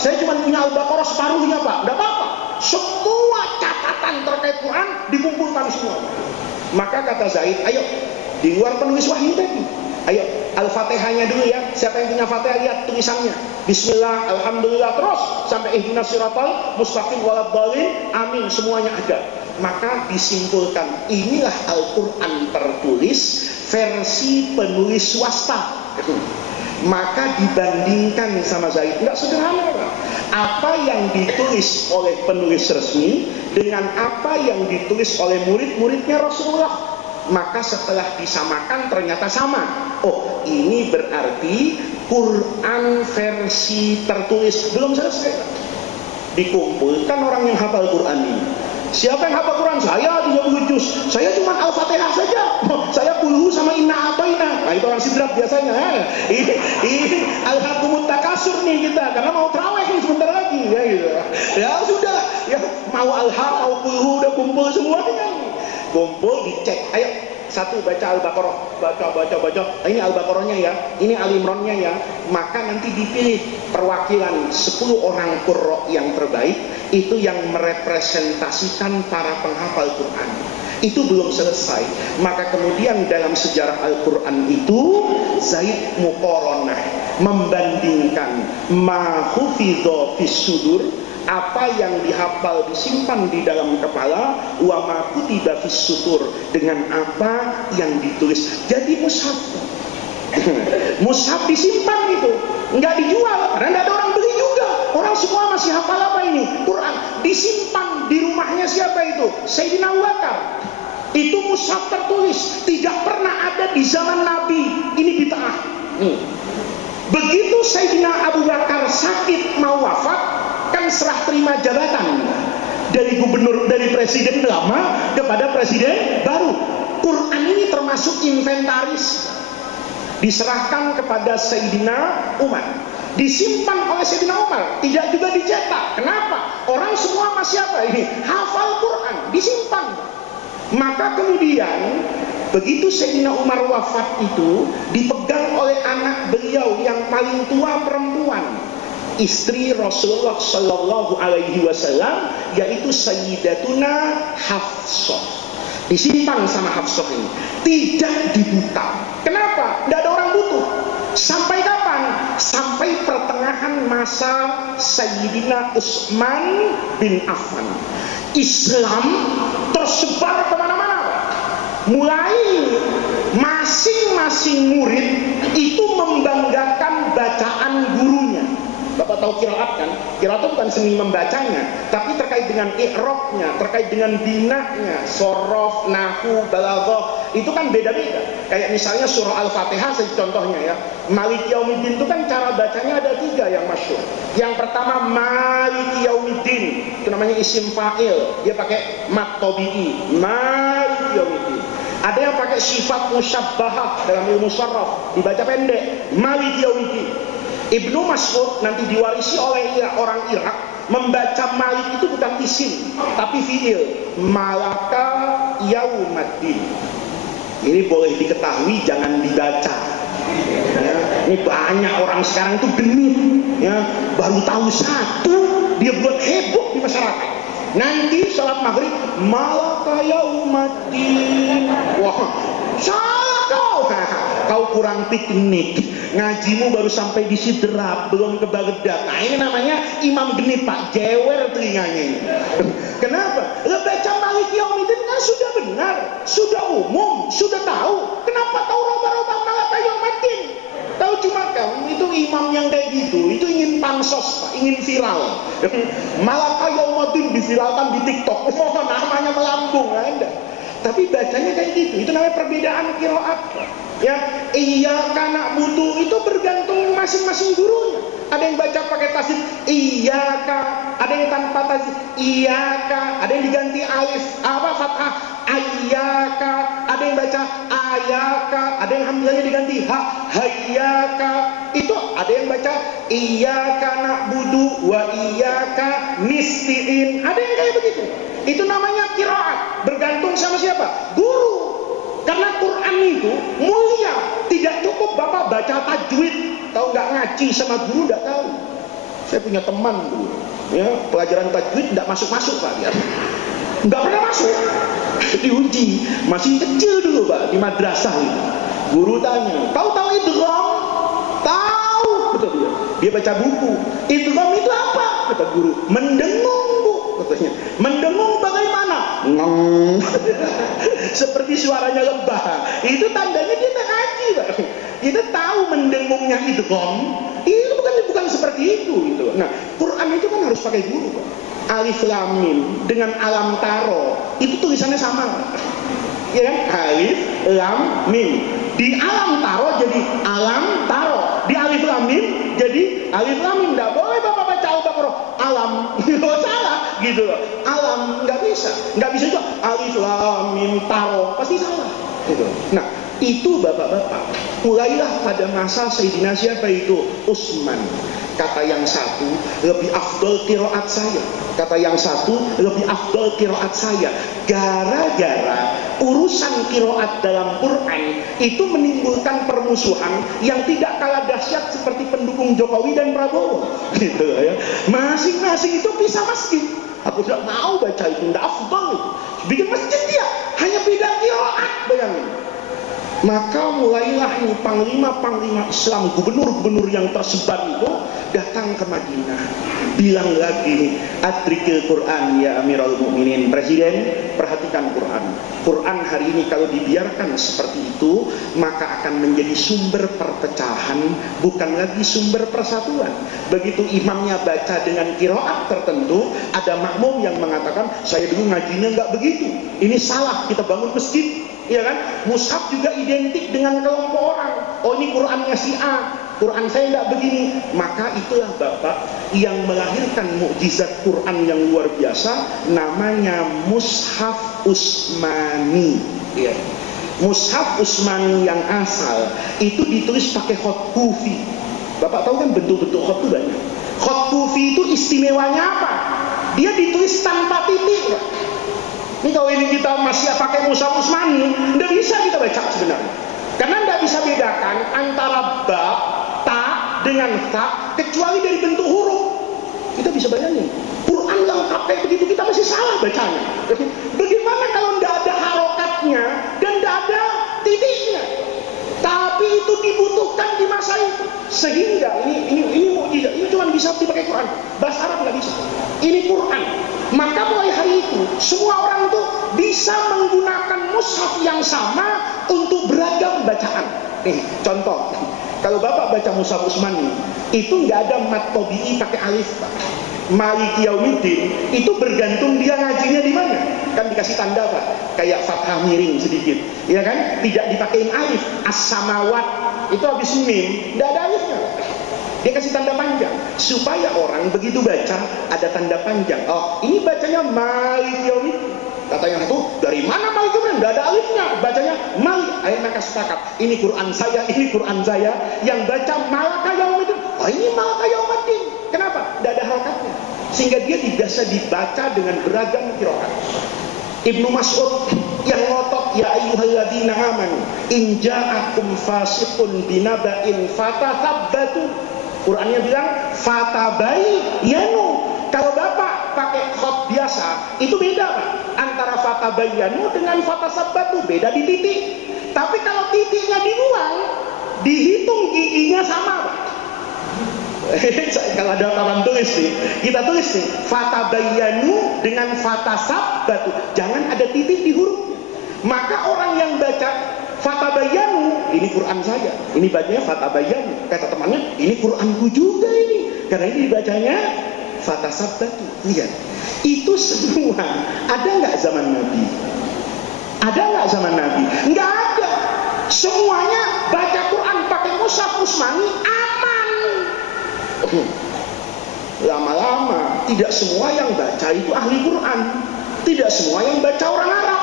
Saya cuma punya Al-Baqarah separuhnya Pak. Tidak apa-apa. Semua catatan terkait Quran dikumpulkan semua. Maka kata Zaid, ayo di luar penulis wahyu tadi, ayo Al-Fatihahnya dulu ya. Siapa yang punya Fatihah lihat tulisannya. Bismillah, Alhamdulillah, terus sampai ihdinas siratal mustaqim waladhdallin, amin, semuanya ada. Maka disimpulkan inilah Al-Quran tertulis versi penulis swasta. Maka dibandingkan sama Zaid, nggak sederhana Pak. Apa yang ditulis oleh penulis resmi dengan apa yang ditulis oleh murid-muridnya Rasulullah. Maka setelah disamakan ternyata sama. Oh, ini berarti Quran versi tertulis belum selesai. Dikumpulkan orang yang hafal Quran ini. Siapa yang hafal Quran? Saya 30 juz. Saya cuma Al-Fatihah saja. Saya puluh sama Inna Atoina. Nah, itu orang sidrat biasanya. Ini Al-Hakumut Takasur nih kita. Karena mau terawih nih sebentar lagi. Ya, gitu. Ya sudah. Ya, mau Al-Haq, mau puluh, udah kumpul semuanya. Kumpul, dicek. Ayo, satu baca Al-Baqarah. Baca. Ini Al-Baqarahnya ya. Ini Al-Imrannya ya. Maka nanti dipilih perwakilan 10 orang qurra yang terbaik. Itu yang merepresentasikan para penghafal Quran. Itu belum selesai. Maka kemudian dalam sejarah Al-Quran itu Zaid muqaranah, membandingkan ma hufidha fis sudur, apa yang dihafal disimpan di dalam kepala, wa ma kutiba fis sutur, dengan apa yang ditulis. Jadi mushaf mushaf disimpan itu, nggak dijual karena nggak ada orang beli juga. Orang semua masih hafal apa ini? Quran. Disimpan di rumahnya siapa itu? Sayyidina Abu Bakar. Itu mushaf tertulis, tidak pernah ada di zaman Nabi. Ini bid'ah. Begitu Sayyidina Abu Bakar sakit mau wafat, kan serah terima jabatan dari gubernur, dari presiden lama kepada presiden baru. Quran ini termasuk inventaris, diserahkan kepada Sayyidina Umar, disimpan oleh Sayyidina Umar, tidak juga dicetak. Kenapa? Orang semua masih apa ini? Hafal Quran, disimpan. Maka kemudian begitu Sayyidina Umar wafat itu dipegang oleh anak beliau yang paling tua perempuan, istri Rasulullah Shallallahu Alaihi Wasallam, yaitu Sayyidatuna Hafsah. Disimpan sama Hafsah ini, tidak dibuka. Kenapa? Tidak ada orang butuh. Sampai kapan? Sampai pertengahan masa Sayyidina Utsman bin Affan. Islam tersebar kemana-mana. Mulai masing-masing murid itu membanggakan bacaan gurunya. Bapak tahu qiraat kan? Qiraat itu bukan seni membacanya, tapi terkait dengan i'rabnya, terkait dengan binahnya, sorof, nahu, balaghah, itu kan beda-beda. Kayak misalnya surah Al-Fatihah contohnya ya. Maliki Yaumiddin itu kan cara bacanya ada 3 yang masyhur. Yang pertama Maliki Yaumiddin, itu namanya isim fa'il, dia pakai mat tabi'i, Maliki Yaumiddin. Ada yang pakai sifat musyabbahah dalam ilmu sharaf, dibaca pendek, Maliki Yaumiddin. Ibnu Mas'ud nanti diwarisi oleh orang Irak, membaca Malik itu bukan isim tapi fi'il, Malaka Yaumaddin. Ini boleh diketahui, jangan dibaca ya. Ini banyak orang sekarang itu genit ya, baru tahu satu dia buat heboh di masyarakat. Nanti sholat maghrib Malaka Yaumaddin, wah salah kau kurang piknik, ngajimu baru sampai di Sidrap, belum ke Baghdad. Nah ini namanya imam genit Pak, jewer telinganya ini. Kenapa? Baca Maliki Yaumiddin kan sudah benar, sudah umum, sudah tahu. Kenapa tahu roba-roba Malaka Yaumiddin? Tahu cuma kamu itu imam yang kayak gitu, itu ingin pansos Pak, ingin viral. Malaka Yaumiddin diviralkan di TikTok, namanya melambung, ada. Tapi bacanya kayak gitu, itu namanya perbedaan qiraat. Ya, iyyaka na'budu itu bergantung masing-masing gurunya. Ada yang baca pakai tasdid iyyaka, ada yang tanpa tasdid iyyaka, ada yang diganti alif fathah ayyaka, ada yang baca ayaka, ada yang hamzahnya diganti ha hayyaka. Itu ada yang baca iyyaka na'budu wa iyyaka nasta'in. Ada yang kayak begitu. Itu namanya qiraat, bergantung sama siapa? Guru. Karena Quran itu mulia, tidak cukup Bapak baca tajwid, tahu nggak ngaji sama guru nggak tahu. Saya punya teman dulu, ya pelajaran tajwid nggak masuk Pak, ya. Nggak pernah masuk. Diuji, masih kecil dulu Pak, di madrasah itu. Guru tanya, tahu idgham? Tahu, kata dia. Dia baca buku. Idgham itu apa? Kata guru. Mendengung Bu, katanya. Mendengung bagaimana? Ngeng. Seperti suaranya lebah. Itu tandanya dia tak ngaji Pak. Kita tahu mendengungnya idgham. Itu bukan seperti itu gitu. Nah, Quran itu kan harus pakai guru Pak. Alif lam mim dengan alam taro itu tulisannya sama, ya kan? Alif lam mim di alam taro jadi alam taro, di alif lam mim jadi alif lam mim. Nggak boleh Bapak baca Al-Baqarah alam, salah gitu loh. Alam nggak bisa juga alif lam mim taro, pasti salah gitu. Nah itu bapak-bapak mulailah pada masa Sayyidina siapa itu Utsman. Kata yang satu lebih afdol qiraat saya, kata yang satu lebih afdol qiraat saya. Gara-gara urusan qiraat dalam Quran itu menimbulkan permusuhan yang tidak kalah dahsyat seperti pendukung Jokowi dan Prabowo gitu ya. Masing-masing itu bisa masjid. Aku tidak mau baca itu, tidak afdol itu. Bikin masjid dia, hanya beda qiraat, bayangin. Maka mulailah ini panglima-panglima Islam, gubernur-gubernur yang tersebar itu datang ke Madinah. Bilang lagi, adrikil Quran ya Amirul Mukminin. Presiden, perhatikan Quran. Quran hari ini kalau dibiarkan seperti itu, maka akan menjadi sumber perpecahan, bukan lagi sumber persatuan. Begitu imamnya baca dengan qiraat tertentu, ada makmum yang mengatakan, saya dulu ngajinya nggak begitu, ini salah, kita bangun masjid. Ya kan? Mushaf juga identik dengan kelompok orang. Oh ini Qurannya si A, Quran saya tidak begini. Maka itulah Bapak yang melahirkan mukjizat Quran yang luar biasa, namanya Mushaf Utsmani. Ya. Mushaf Utsmani yang asal itu ditulis pakai khot kufi. Bapak tahu kan bentuk-bentuk khot itu banyak. Khot kufi itu istimewanya apa? Dia ditulis tanpa titik. Ini kalau ini kita masih pakai Mushaf Utsmani, tidak bisa kita baca sebenarnya. Karena tidak bisa bedakan antara ba, ta dengan ta, kecuali dari bentuk huruf. Kita bisa bayangin, Quran lengkap kayak begitu kita masih salah bacanya. Bagaimana kalau tidak ada harokatnya dan tidak ada titiknya? Tapi itu dibutuhkan di masa itu. Sehingga ini mukjizat. Ini cuma bisa dipakai Quran. Bahasa Arab nggak bisa. Ini Quran. Maka mulai hari itu semua orang itu bisa menggunakan mushaf yang sama untuk beragam bacaan. Contoh, kalau Bapak baca Mushaf Utsmani itu nggak ada mat tabi'i pakai alif Pak. Maliki Yaumiddin itu bergantung dia ngajinya di mana. Kan dikasih tanda Pak, kayak fathah miring sedikit, ya kan? Tidak dipakein alif. As-samawat itu habis mim, tidak ada alifnya. Dia kasih tanda panjang supaya orang begitu baca ada tanda panjang. Oh, ini bacanya Maliki Yaumiddin. Kata yang satu, dari mana Maliki Yaumiddin? Tidak ada alifnya. Bacanya Malik. Ayo mereka sepakat. Ini Quran saya, ini Quran saya. Yang baca Malaka Yaumiddin. Oh, ini Malaka Yaumiddin. Kenapa? Tidak ada harokatnya. Sehingga dia biasa dibaca dengan beragam qiraat. Ibnu Mas'ud yang ngotot, ya ayyuhalladzina amanu in ja'akum fasiqun binaba'in fatathabbatu. Qurannya bilang fatabayyanu. Kalau Bapak pakai khot biasa itu beda Pak, antara fatabayyanu dengan fatasabbatu, beda di titik. Tapi kalau titiknya dibuang, dihitung giginya sama Pak. Kalau ada kawan tulis nih, kita tulis nih fatabayyanu dengan fatasabbatu, jangan ada titik di hurufnya. Maka orang yang baca fatabayyanu, ini Quran saya, ini bacanya fatabayyanu. Kata temannya, ini Quranku juga ini, karena ini bacanya fatasabbatu. Lihat, itu semua ada nggak zaman Nabi? Ada nggak zaman Nabi? Nggak ada. Semuanya baca Quran pakai Mushaf Utsmani aman. Lama-lama tidak semua yang baca itu ahli Quran, tidak semua yang baca orang Arab.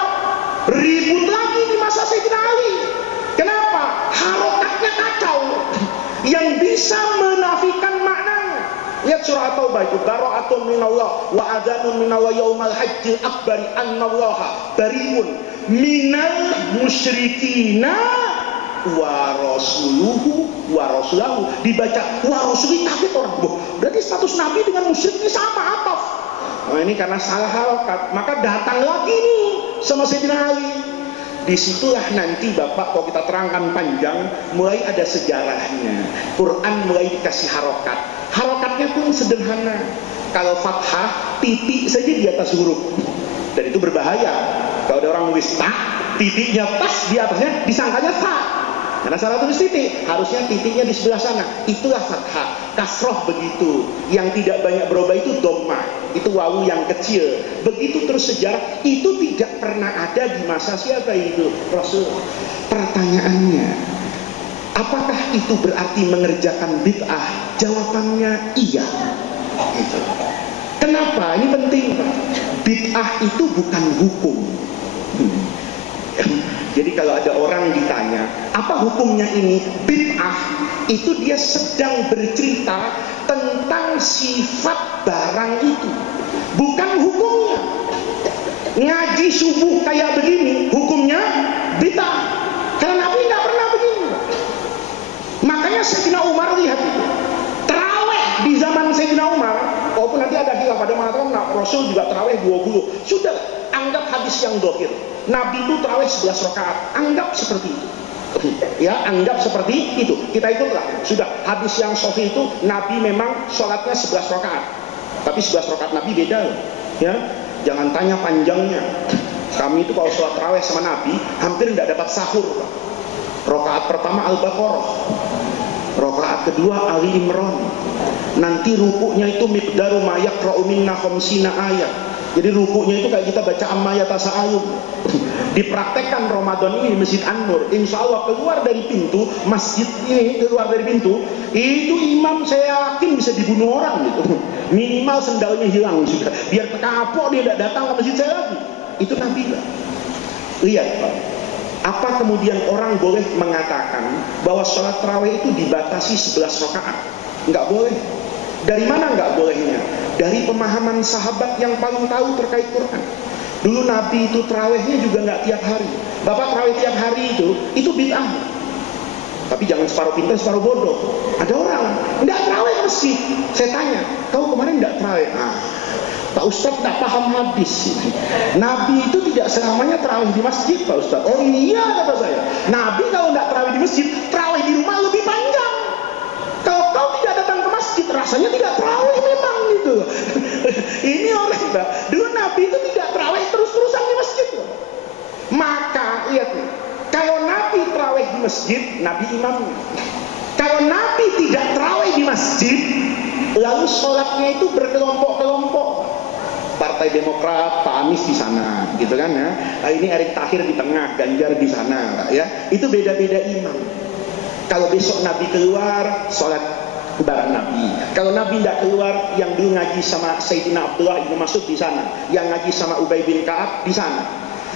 Ribut lagi di masa Sayyidina Ali. Kenapa? Harokatnya kacau yang bisa menafikan maknanya. Lihat surah At-Taubah itu, bara'atun minallah wa adhanun minallah yaumal hajjil akbari annallaha bariun minal musyrikina wa rasuluhu wa rasulahu, dibaca wa rasuli, kaget orang. Berarti status Nabi dengan musyrik ini sama, ataf. Nah, ini karena salah harokat, maka datang lagi nih sama Sayyidina Ali. Disitulah nanti Bapak, kalau kita terangkan panjang, mulai ada sejarahnya. Quran mulai dikasih harokat. Harokatnya pun sederhana. Kalau fathah, titik saja di atas huruf, dan itu berbahaya. Kalau ada orang nulis ta, titiknya pas di atasnya, disangkanya ta. Karena salah tulis titik, harusnya titiknya di sebelah sana. Itulah fathah. Kasroh begitu. Yang tidak banyak berubah itu dhammah. Itu wawu yang kecil. Begitu terus sejarah. Itu tidak pernah ada di masa siapa itu? Rasul. Pertanyaannya, apakah itu berarti mengerjakan bid'ah? Jawabannya iya. Gitu. Kenapa? Ini penting, Pak. Bid'ah itu bukan hukum. Jadi kalau ada orang ditanya, apa hukumnya ini? Bid'ah itu dia sedang bercerita tentang sifat barang itu, bukan hukumnya. Ngaji subuh kayak begini, hukumnya bid'ah. Karena Nabi nggak pernah begini. Makanya Sayyidina Umar lihat itu. Taraweh di zaman Sayyidina Umar, walaupun nanti ada khilaf, pada mengatakan Rasul juga taraweh 20. Sudah, anggap hadis yang dohir. Nabi itu tarawih 11 rakaat. Anggap seperti itu. Ya, anggap seperti itu. Kita ikutlah. Sudah, hadis yang sahih itu Nabi memang sholatnya 11 rakaat. Tapi 11 rakaat Nabi beda. Ya, jangan tanya panjangnya. Kami itu kalau sholat tarawih sama Nabi hampir tidak dapat sahur. Rakaat pertama Al-Baqarah, rakaat kedua Ali Imran. Nanti rukuknya itu miqdaru ma yaqra'u minna khamsina ayat. Jadi rukuknya itu kayak kita baca Amma Yatasa'alun. Dipraktekkan Ramadan ini di Masjid An-Nur. Insya Allah keluar dari pintu masjid ini, keluar dari pintu itu imam saya yakin bisa dibunuh orang gitu. Minimal sendalnya hilang sudah, biar kapok dia tidak datang ke masjid saya lagi. Itu Nabi. Lihat Pak, apa kemudian orang boleh mengatakan bahwa sholat tarawih itu dibatasi 11 rakaat? Enggak boleh. Dari mana enggak bolehnya? Dari pemahaman sahabat yang paling tahu terkait Quran. Dulu Nabi itu tarawihnya juga enggak tiap hari. Bapak tarawih tiap hari itu bid'ah. Tapi jangan separuh pintar separuh bodoh. Ada orang enggak tarawih masjid. Saya tanya, kau kemarin enggak tarawih? Pak Ustadz tak paham hadis. Nabi itu tidak selamanya tarawih di masjid, Pak Ustadz. Oh iya, kata saya. Nabi kalau enggak tarawih di masjid, tarawih di rumah lebih panjang. Kalau kau tidak datang ke masjid, rasanya tidak tarawih memang gitu. Ini orang Mbak. Dulu Nabi itu tidak tarawih terus-terusan di masjid. Maka lihat nih, kalau Nabi tarawih di masjid, Nabi imamnya. Kalau Nabi tidak tarawih di masjid, lalu sholatnya itu berkelompok-kelompok. Partai Demokrat, Pak Anies di sana, gitu kan ya. Nah, ini Erick Thohir di tengah, Ganjar di sana, ya. Itu beda-beda imam. Kalau besok Nabi keluar, sholat bareng Nabi. Kalau Nabi tidak keluar, yang dulu ngaji sama Sayyidina Abdullah Ibnu Mas'ud di sana, yang ngaji sama Ubay bin Ka'ab di sana.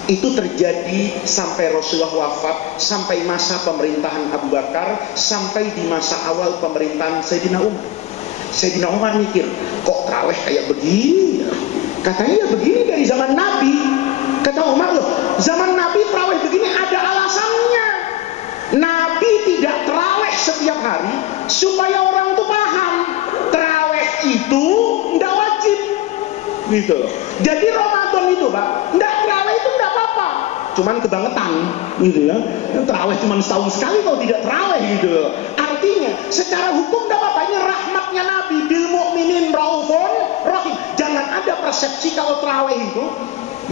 Itu terjadi sampai Rasulullah wafat, sampai masa pemerintahan Abu Bakar, sampai di masa awal pemerintahan Sayyidina Umar. Sayyidina Umar mikir, kok tarawih kayak begini ya? Katanya ya begini dari zaman Nabi. Kata Umar, loh, zaman Nabi tarawih begini ada alasannya. Nabi tidak tarawih setiap hari supaya orang itu paham tarawih itu tidak wajib, gitu. Jadi Ramadan itu, Pak, tidak tarawih itu tidak apa-apa, cuman kebangetan, gitu ya. Tarawih cuma setahun sekali kalau tidak tarawih, gitu. Artinya secara hukum tidak apa-apa. Ini rahmatnya Nabi, bil mu'minin raufun rahim. Jangan ada persepsi kalau tarawih itu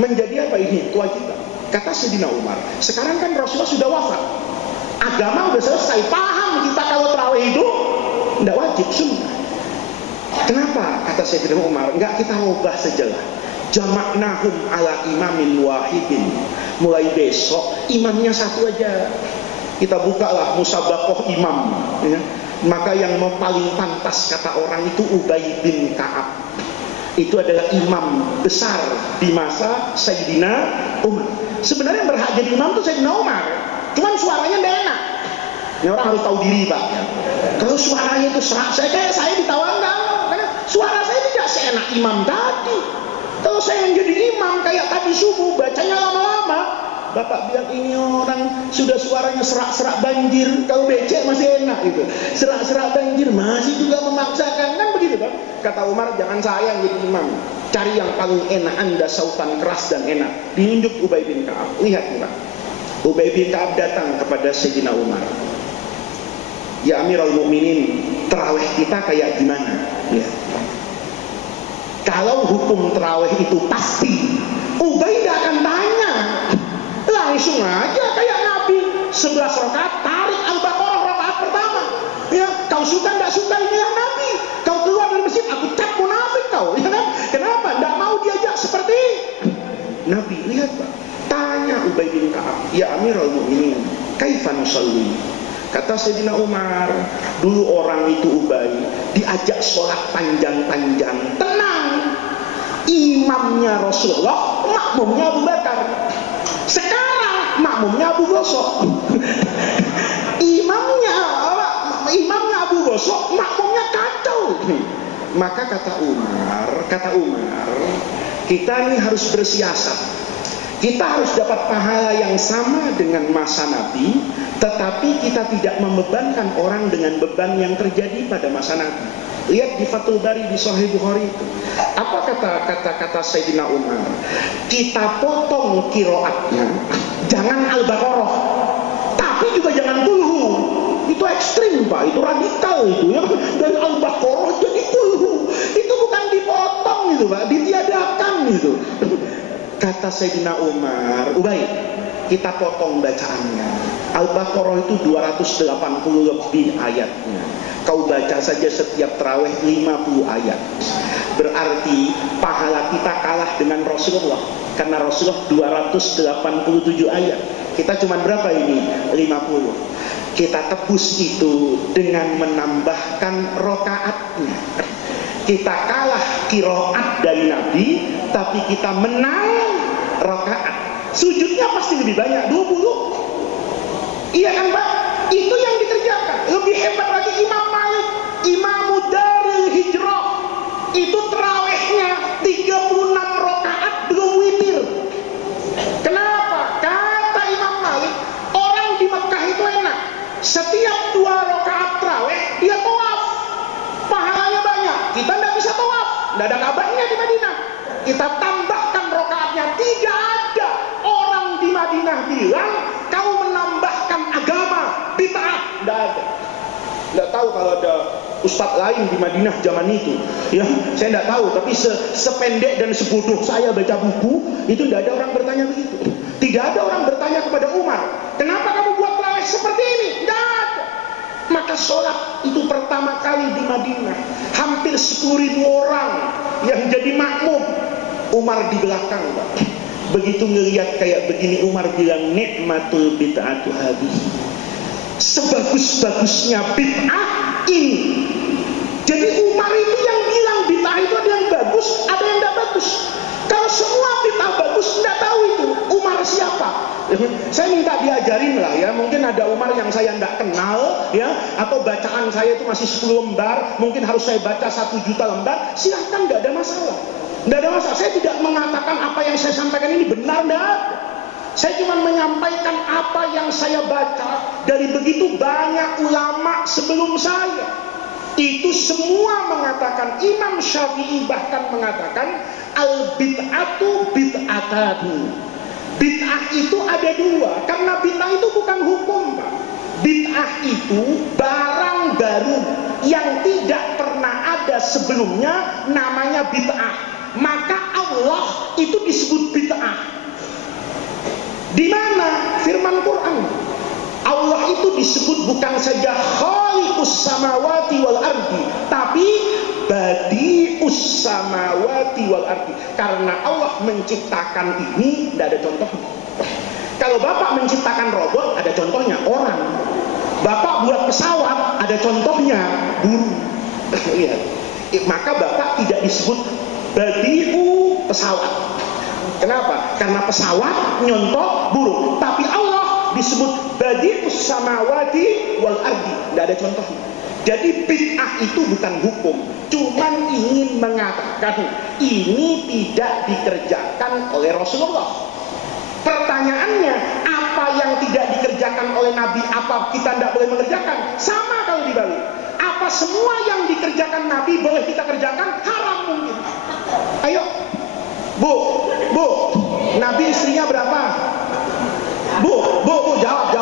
menjadi apa ini kewajiban. Kata Sayyidina Umar, sekarang kan Rasulullah sudah wafat. Agama udah selesai, paham kita kalau tarawih itu tidak wajib, sunnah. Kenapa? Kata Sayyidina Umar, enggak, kita ubah sajalah. Jamaknahum ala imamin wahidin. Mulai besok imamnya satu aja. Kita bukalah musabaqah imam, ya. Maka yang paling pantas kata orang itu Ubay bin Ka'ab. Itu adalah imam besar di masa Sayyidina Umar. Sebenarnya yang berhak jadi imam itu Sayyidina Umar. Cuman suaranya tidak enak. Ini orang harus tahu diri, Pak. Kalau suaranya itu serak, saya ditawa enggak, karena suara saya tidak seenak imam tadi. Kalau saya yang jadi imam kayak tadi subuh, bacanya lama-lama, Bapak bilang ini orang sudah suaranya serak-serak banjir, kalau becek masih enak gitu. Serak-serak banjir masih juga memaksakan, kan begitu kan? Kata Umar, jangan saya yang jadi imam. Cari yang paling enak, Anda sautan keras dan enak. Diunjuk Ubay bin Ka'ab. Lihat Pak. Ubay bin Ka'ab datang kepada Sayyidina Umar. Ya Amirul Mukminin, tarawih kita kayak gimana? Ya. Kalau hukum tarawih itu pasti, Ubay tidak akan tanya. Langsung aja kayak Nabi, 11 rakaat, tarik Al-Baqarah rakaat pertama. Ya, kau suka tidak suka, inilah Nabi. Kau keluar dari masjid, aku cap munafik kau. Ya kan? Kenapa? Tidak mau diajak seperti Nabi. Lihat Pak, tanya Ubay bin Ka'ab, ya Amirul Mukminin, kaifa nusalli? Kata Sayyidina Umar, dulu orang itu Ubay diajak sholat panjang-panjang, tenang. Imamnya Rasulullah, makmumnya Abu Bakar. Sekarang makmumnya Abu Gosok. Imamnya Abu Gosok, makmumnya kacau. Maka kata Umar, kita ini harus bersiasat. Kita harus dapat pahala yang sama dengan masa Nabi, tetapi kita tidak membebankan orang dengan beban yang terjadi pada masa Nabi. Lihat di Fathul Bari di Sahih Bukhari itu. Apa kata Sayyidina Umar? Kita potong kiroatnya, jangan Al-Baqarah, tapi juga jangan kulhu. Itu ekstrim Pak, itu radikal itu ya. Dari Al-Baqarah jadi kulhu. Itu bukan dipotong itu Pak, ditiadakan itu. Kata Sayyidina Umar, Ubay, kita potong bacaannya. Al-Baqarah itu 280 lebih ayatnya. Kau baca saja setiap tarawih 50 ayat. Berarti pahala kita kalah dengan Rasulullah. Karena Rasulullah 287 ayat. Kita cuma berapa ini? 50. Kita tebus itu dengan menambahkan rokaatnya. Kita kalah kiroat dari Nabi, tapi kita menang rokaat. Sujudnya pasti lebih banyak, 20. Iya kan Pak? Itu yang dikerjakan. Lebih hebat lagi Imam Malik, Imamu Daril Hijrah. Itu tarawihnya 36 rakaat belum witir. Kenapa? Kata Imam Malik, orang di Mekah itu enak. Setiap 2 rakaat tarawih dia tawaf. Pahalanya banyak. Kita tidak bisa tawaf. Tidak ada kabarnya di Madinah. Kita tambahkan rakaatnya. Tidak ada orang di Madinah bilang kau menambahkan agama, bid'ah. Tidak ada. Tidak tahu kalau ada ustadz lain di Madinah zaman itu. Ya, saya tidak tahu. Tapi sependek dan sebodoh saya baca buku, itu tidak ada orang bertanya begitu. Tidak ada orang bertanya kepada Umar, kenapa kamu buat tarawih seperti ini? Tidak ada. Maka sholat itu pertama kali di Madinah, hampir 10.000 orang yang jadi makmum. Umar di belakang Pak. Begitu ngelihat kayak begini, Umar bilang, nikmatul bid'atu hadhihi. Sebagus-bagusnya bid'ah ini. Jadi Umar itu yang bilang bid'ah itu ada yang bagus, ada yang tidak bagus. Kalau semua bid'ah bagus, tidak tahu itu Umar siapa. Saya minta diajarin lah ya. Mungkin ada Umar yang saya tidak kenal ya, atau bacaan saya itu masih 10 lembar, mungkin harus saya baca 1 juta lembar. Silahkan, tidak ada masalah. Tidak ada masalah. Saya tidak mengatakan apa yang saya sampaikan ini benar, tidak ada. Saya cuma menyampaikan apa yang saya baca dari begitu banyak ulama sebelum saya. Itu semua mengatakan, Imam Syafi'i bahkan mengatakan, al-bid'atu bid'atani. Bid'ah itu ada 2, karena bid'ah itu bukan hukum Pak. Bid'ah itu barang baru yang tidak pernah ada sebelumnya, namanya bid'ah. Maka Allah itu disebut bid'ah. Di mana firman Quran? Allah itu disebut bukan saja khaliqus samawati wal ardi, tapi badi'us samawati wal ardi. Karena Allah menciptakan ini, tidak ada contohnya. Kalau Bapak menciptakan robot, ada contohnya orang. Bapak buat pesawat, ada contohnya burung. Lihat. Maka Bapak tidak disebut badi'u pesawat. Kenapa? Karena pesawat nyontoh burung, tapi Allah disebut badi'us samawati wal ardi. Tidak ada contohnya. Jadi bid'ah itu bukan hukum, cuman ingin mengatakan ini tidak dikerjakan oleh Rasulullah. pertanyaannya, apa yang tidak dikerjakan oleh Nabi, apa kita tidak boleh mengerjakan? Sama kalau dibalik. Apa semua yang dikerjakan Nabi boleh kita kerjakan? Haram mungkin. Ayo, Bu, Nabi istrinya berapa? Bu, jawab.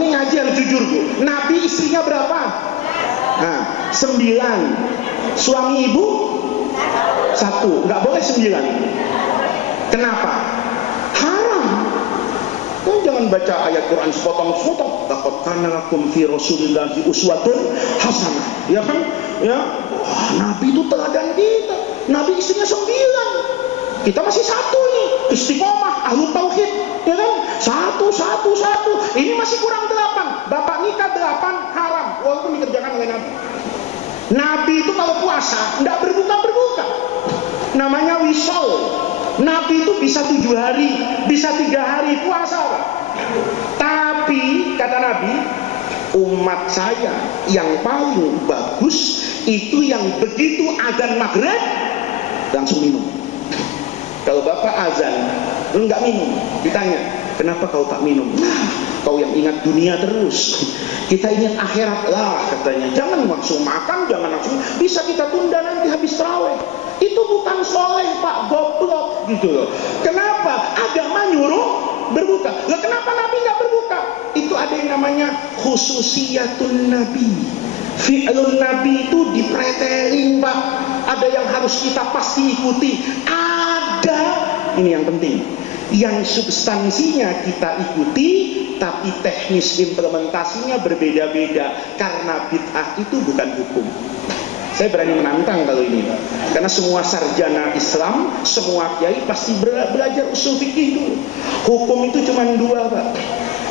Ini ngaji yang jujur, Bu. Nabi istrinya berapa? Nah, 9. Suami ibu 1. Nggak boleh 9. Kenapa? Haram. Kau jangan baca ayat Quran sepotong-sepotong. Laqad kana lakum fi Rasulillahi uswatun hasanah. Ya kan? Ya. Wah, Nabi itu teladan kita. Nabi istrinya 9. Kita masih 1 nih. Istiqomah, ahlu tauhid. Ya kan? 1. Ini masih kurang 8. Bapak nikah 8 haram. Walaupun dikerjakan oleh Nabi. Nabi itu kalau puasa tidak berbuka-berbuka. Namanya wisol. Nabi itu bisa 7 hari, bisa 3 hari puasa, Pak. Tapi kata Nabi, umat saya yang paling bagus itu yang begitu adzan maghrib langsung minum. Kalau bapak azan, lu nggak minum, ditanya, kenapa kau tak minum? Nah, kau yang ingat dunia terus. Kita ingat akhirat lah katanya. Jangan langsung makan, jangan langsung. Bisa kita tunda nanti habis tarawih. Itu bukan soleh, Pak, goblok gitu loh. Kenapa? Agama nyuruh berbuka. Lah kenapa Nabi nggak berbuka? Itu ada yang namanya khususiyatun Nabi. Fi'lun Nabi itu dipretelin, Pak. Ada yang harus kita pasti ikuti. Ada, ini yang penting, yang substansinya kita ikuti, tapi teknis implementasinya berbeda-beda. Karena bid'ah itu bukan hukum. Saya berani menantang kalau ini, Pak. Karena semua sarjana Islam, semua kiai pasti belajar usul fikih dulu. Hukum itu cuma 2, Pak.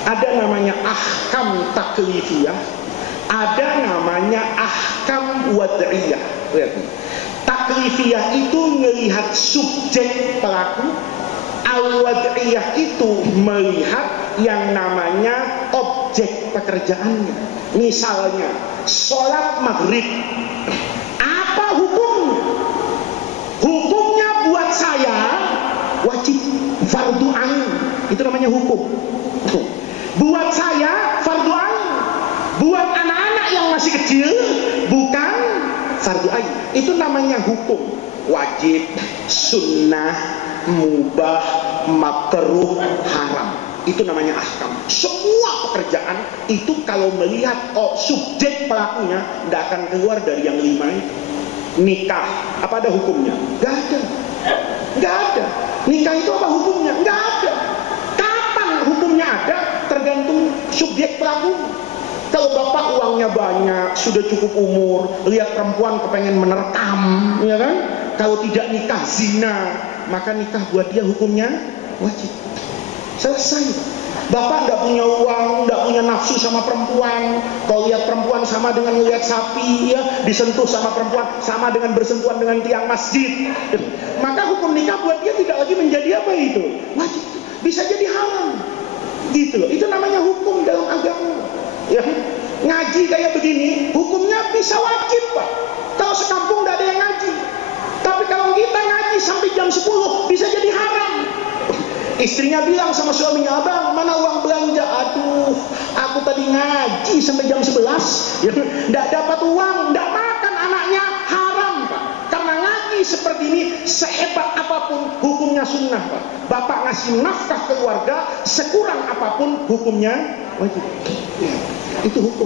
Ada namanya ahkam taklifiyah, ada namanya ahkam wad'iyah. Lihat nih. Taklifiyah itu melihat subjek pelaku, al-wad'iyah itu melihat yang namanya objek pekerjaannya. Misalnya, sholat maghrib, apa hukumnya? Hukumnya buat saya wajib, fardu ain. Itu namanya hukum. Buat saya fardu ain. Buat anak-anak yang masih kecil bukan fardu ain. Itu namanya hukum. Wajib, sunnah, mubah, makruh, haram. Itu namanya ahkam. Semua pekerjaan itu kalau melihat subjek pelakunya tidak akan keluar dari yang 5 itu. Nikah, apa ada hukumnya? Gak ada. Gak ada. Nikah itu apa hukumnya? Gak ada. Kapan hukumnya ada? Tergantung subjek pelaku. Kalau bapak uangnya banyak, sudah cukup umur, lihat perempuan kepengen menerkam, ya kan? Kalau tidak nikah zina, maka nikah buat dia hukumnya wajib. Selesai. Bapak tidak punya uang, tidak punya nafsu sama perempuan. Kalau lihat perempuan sama dengan lihat sapi, ya, disentuh sama perempuan sama dengan bersentuhan dengan tiang masjid. Maka hukum nikah buat dia tidak lagi menjadi apa itu? Wajib. Bisa jadi haram. Gitu loh. Itu namanya hukum dalam agama. Ya, ngaji kayak begini, hukumnya bisa wajib, Pak. Kalau sekampung tidak ada yang ngaji. Tapi kalau kita ngaji sampai jam 10, bisa jadi haram. Istrinya bilang sama suaminya, abang mana uang belanja? Aduh, aku tadi ngaji sampai jam 11, ya, tidak dapat uang, tidak makan anaknya, haram, Pak. Karena ngaji seperti ini, sehebat apapun hukumnya sunnah, Pak. Bapak ngasih nafkah keluarga, sekurang apapun hukumnya wajib. Ya, itu hukum.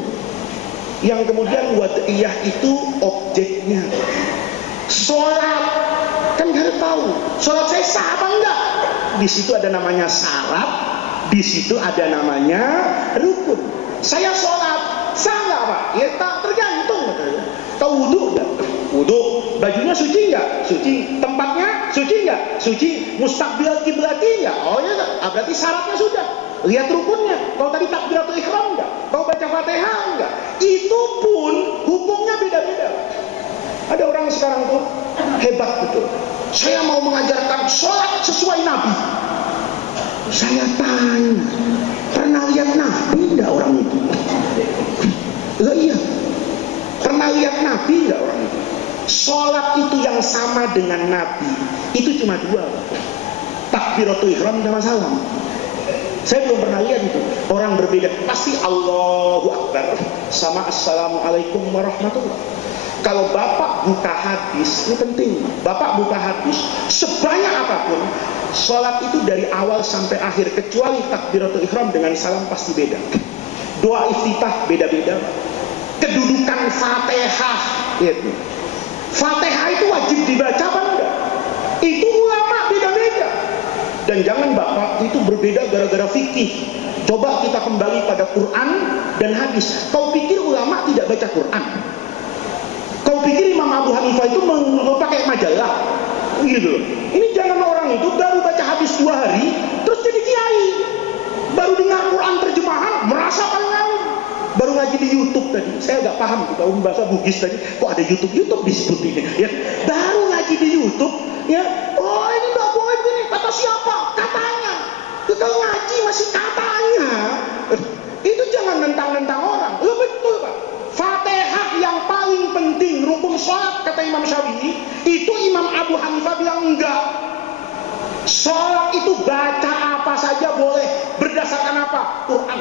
Yang kemudian wad'iyah itu objeknya. Sholat, kan harus tahu, sholat saya sah apa enggak? Di situ ada namanya syarat, di situ ada namanya rukun. Saya sholat, sah nggak, Pak? Ya tak tergantung. Kau wudhu nggak? Wudhu. Bajunya suci nggak? Suci. Tempatnya suci nggak? Suci. Mustaqbil kiblati nggak? Oh ya, berarti syaratnya sudah. Lihat rukunnya. Kau tadi takbiratul ihram nggak? Kau baca Fatihah nggak? Itu pun hukumnya beda-beda. Ada orang sekarang tuh hebat betul. Saya mau mengajarkan sholat sesuai Nabi. Saya tanya, pernah lihat Nabi enggak orang itu? Loh iya, pernah lihat Nabi enggak orang itu? Sholat itu yang sama dengan Nabi itu cuma 2. takbiratul ihram sama salam. Saya belum pernah lihat itu orang berbeda. Pasti Allahu Akbar sama Assalamualaikum warahmatullahi. Kalau Bapak buka hadis, ini penting. Bapak buka hadis sebanyak apapun, sholat itu dari awal sampai akhir kecuali takbiratul ihram dengan salam pasti beda. Doa iftitah beda-beda. Kedudukan Fatihah itu. Fatihah itu wajib dibaca apa enggak? Itu ulama beda-beda. Dan jangan Bapak itu berbeda gara-gara fikih. Coba kita kembali pada Quran dan hadis. Kau pikir ulama tidak baca Quran? Kau pikir Imam Abu Hanifah itu pakai majalah? Gitu. Ini jangan orang itu baru baca hadis 2 hari terus jadi kiai. Baru dengar Quran terjemahan merasa paling alim. Baru ngaji di YouTube tadi. Saya agak paham kalau bahasa Bugis tadi. Kok ada YouTube disebut ini? Ya, baru ngaji di YouTube. Ya, oh ini nggak boleh begini. Kata siapa? Katanya. Kalau ngaji masih katanya. Itu jangan nentang-nentang orang. Lo betul Pak. Fatihah yang paling penting rukun sholat kata Imam Syafi'i. Itu Imam Abu Hanifah bilang enggak. Sholat itu baca apa saja boleh. Berdasarkan apa? Quran.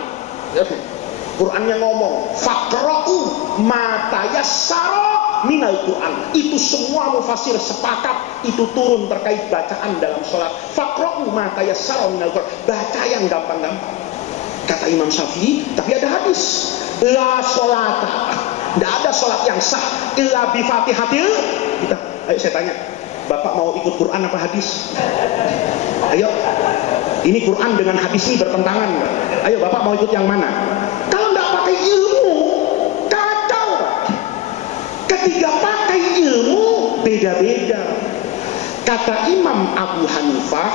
Quran yang ngomong faqra'u ma tayassara minal Quran. Itu semua mufassir sepakat itu turun terkait bacaan dalam sholat. Faqra'u ma tayassara minal Quran. Baca yang gampang-gampang. Kata Imam Syafi'i, tapi ada hadis. La sholata. Tidak ada sholat yang sah illa bi fatihatil. Ayo saya tanya, Bapak mau ikut Quran apa hadis? Ayo. Ini Quran dengan hadis ini bertentangan. Ayo Bapak mau ikut yang mana? Kalau nggak pakai ilmu, kacau Pak. Ketika pakai ilmu, beda-beda. Kata Imam Abu Hanifah,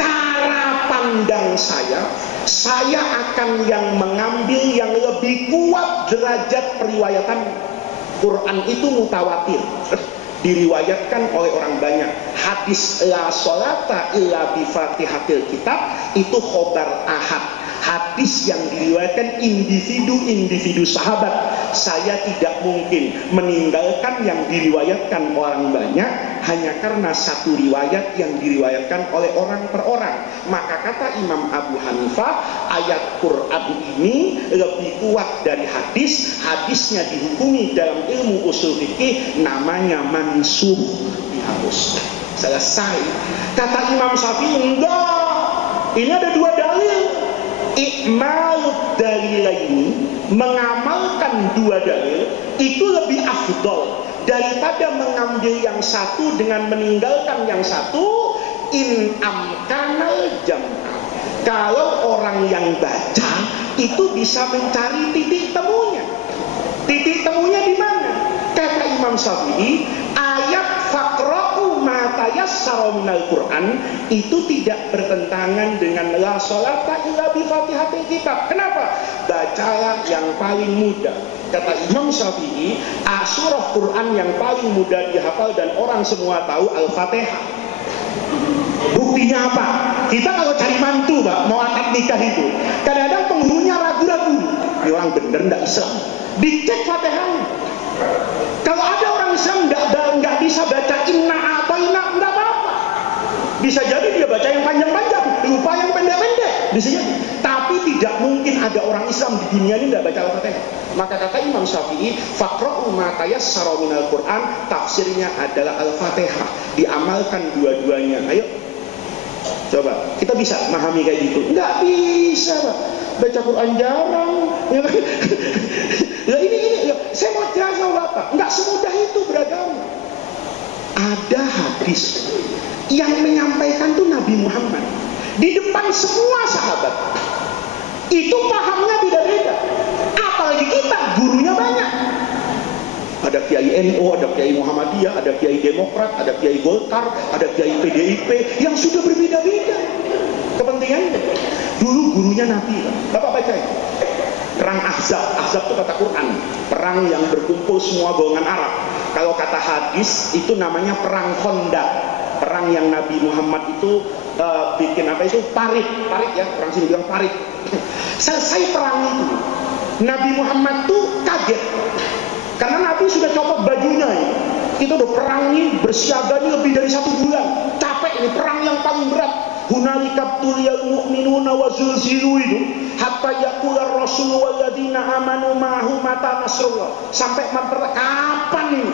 cara pandang saya akan yang mengambil yang lebih kuat derajat periwayatan. Quran itu mutawatir, diriwayatkan oleh orang banyak. Hadis la sholata illa bi fatihatil kitab itu khobar ahad. Hadis yang diriwayatkan individu sahabat. Saya tidak mungkin meninggalkan yang diriwayatkan orang banyak hanya karena satu riwayat yang diriwayatkan oleh orang per orang. Maka kata Imam Abu Hanifah, ayat Quran ini lebih kuat dari hadis. Hadisnya dihukumi dalam ilmu usul fikih namanya mansuh, dihapus. Selesai. Kata Imam Syafi'i, enggak. Ini ada 2 dalil. Ikmal dalilaini, mengamalkan 2 dalil itu lebih afdol daripada mengambil yang satu dengan meninggalkan yang satu. In amkanal jam'ah. Kalau orang yang baca itu bisa mencari titik temunya. Titik temunya di mana? Kata Imam Syafi'i, ayat faqra'u ma tayassara minal Quran itu tidak bertentangan dengan la sholata illa bi fatihatil kitab. Kenapa? Bacalah yang paling mudah. Kata Imam Syafi'i, surah Quran yang paling mudah dihafal dan orang semua tahu Al-Fatihah. Buktinya apa? Kita kalau cari mantu Pak, mau akad nikah itu kadang-kadang penghulunya ragu-ragu. Ini orang bener nggak Islam? Dicek Fatihahnya. Kalau ada orang Islam nggak bisa baca inna a'taina, nggak apa-apa. Bisa jadi dia baca yang panjang-panjang, lupa yang pendek-pendek. Bisa jadi. Tapi tidak mungkin ada orang Islam di dunia ini nggak baca Al-Fatihah. Maka kata Imam Syafi'i, faqra'u ma tayassara minal Quran, tafsirnya adalah Al-Fatihah. Diamalkan dua-duanya. Ayo. Coba, kita bisa memahami kayak gitu? Nggak bisa, Pak. Baca Quran jarang. Lah ini saya mau jelas sama Bapak, nggak semudah itu beragama. Ada hadis yang menyampaikan tuh Nabi Muhammad di depan semua sahabat. Itu pahamnya beda-beda. Apalagi kita, gurunya banyak. Ada Kiai NU, ada Kiai Muhammadiyah, ada Kiai Demokrat, ada Kiai Golkar, ada Kiai PDIP yang sudah berbeda-beda kepentingannya. Dulu gurunya Nabi, Bapak baca itu. Perang Ahzab, Ahzab itu kata Quran, perang yang berkumpul semua golongan Arab. Kalau kata hadis itu namanya perang Khandaq, perang yang Nabi Muhammad itu bikin apa itu parit ya, orang sini bilang parit. Selesai perang itu, Nabi Muhammad tuh kaget karena Nabi sudah copot bajunya ini. Itu udah perang ini bersiaga ini lebih dari 1 bulan, capek ini perang yang paling berat. hunalika tuliyal mu'minuna wa zulzilu itu, hatta yaqular rasul walladzina amanu ma'ahu mata nasrullah. Sampai kapan ini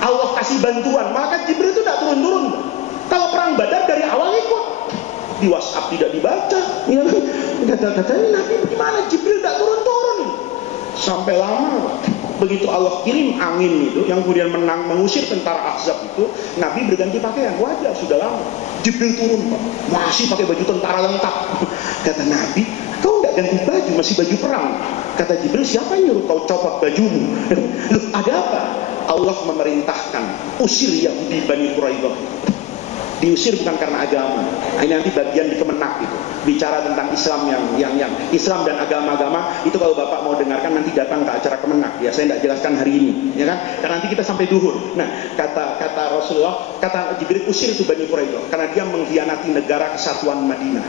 Allah kasih bantuan? Maka Jibril itu tidak turun-turun. Kalau perang Badar dari awal ikut, di WhatsApp tidak dibaca, ya kan? Kata-katanya Nabi gimana? Jibril tidak turun-turun sampai lama. Begitu Allah kirim angin itu yang kemudian mengusir tentara Ahzab itu, Nabi berganti pakaian. Wajar, sudah lama. Jibril turun, Pak, masih pakai baju tentara lengkap. Kata Nabi, kau tidak ganti baju, masih baju perang. Kata Jibril, siapa yang nyuruh kau copot bajumu? Loh, ada apa? Allah memerintahkan usir Yahudi Bani Quraidah. Diusir bukan karena agama. Ini nanti bagian di Kemenak itu, bicara tentang Islam yang Islam dan agama-agama itu. Kalau Bapak mau dengarkan nanti datang ke acara Kemenak ya. Saya tidak jelaskan hari ini, ya kan? Karena nanti kita sampai duhur. Nah, kata Rasulullah, kata Jibril, usir itu Bani Quraidah karena dia mengkhianati negara kesatuan Madinah.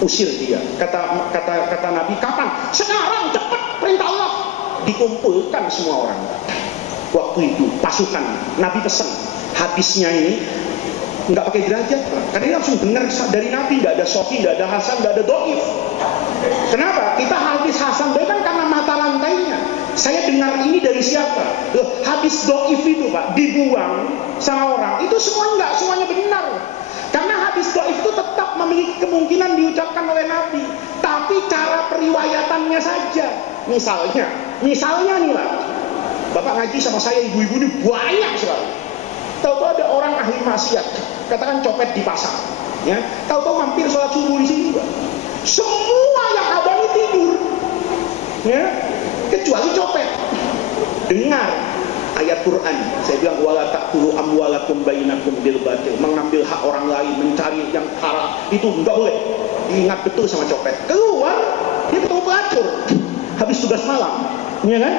Usir dia. Kata Nabi, kapan? Sekarang, cepat, perintah Allah. Dikumpulkan semua orang. Waktu itu pasukan Nabi pesan, habisnya ini nggak pakai derajat, karena ini langsung dengar dari Nabi, nggak ada Sofi, nggak ada Hasan, nggak ada Doif. Kenapa? Kita habis Hasan Doif kan karena mata rantainya. Saya dengar ini dari siapa? Loh, habis Doif itu Pak dibuang sama orang, itu semuanya semuanya benar. Karena hadis Doif itu tetap memiliki kemungkinan diucapkan oleh Nabi, tapi cara periwayatannya saja. Misalnya nih Pak, Bapak ngaji sama saya, ibu-ibu ini banyak sekali. Tahu-tahu ada orang ahli maksiat, katakan copet di pasar, ya. Tahu-tahu mampir sholat subuh di sini, Pak. Semua yang ada ini tidur, ya, kecuali copet. Dengar ayat Quran, saya bilang wala taqtulu amwalakum bainakum bil batil, mengambil hak orang lain, mencari yang haram, itu enggak boleh. Diingat betul sama copet. Keluar, dia ketemu pelacur habis tugas malam, ya kan?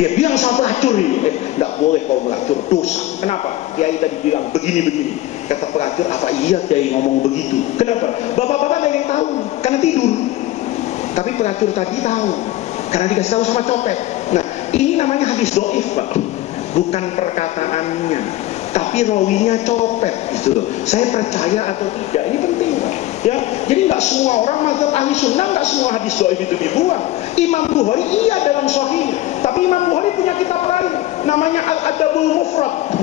Dia bilang sama pelacur ini, enggak boleh kau melacur, dosa. Kenapa? Kiai tadi bilang begini-begini. Kata pelacur, apa iya Kiai ngomong begitu? Kenapa? Bapak-bapak ada yang tahu, karena tidur. Tapi pelacur tadi tahu, karena dikasih tahu sama copet. Nah, ini namanya hadis doif, Pak. Bukan perkataannya, tapi rawinya copet, gitu loh. Saya percaya atau tidak, ini penting, Pak. Ya, jadi nggak semua orang mazhab ahli sunnah, nggak semua hadis doif itu dibuang. Imam Bukhari iya dalam Sahih, tapi Imam Bukhari punya kitab lain, namanya Al-Adabul Mufrad.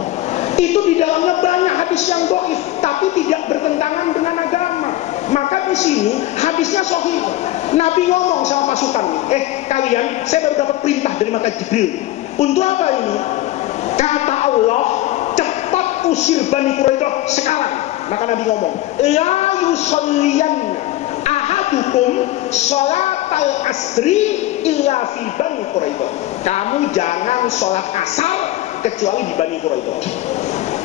Itu di dalamnya banyak hadis yang doif, tapi tidak bertentangan dengan agama. Maka di sini hadisnya Sahih. Nabi ngomong sama pasukan, kalian, saya baru dapat perintah dari maka Jibril. Untuk apa ini? Kata Allah, cepat usir Bani Quraidah sekarang. Maka Nabi ngomong, la yusalliyan ahadukum sholatal asri illa fi Bani Quraidah. Kamu jangan sholat asar kecuali di Bani Quraidah.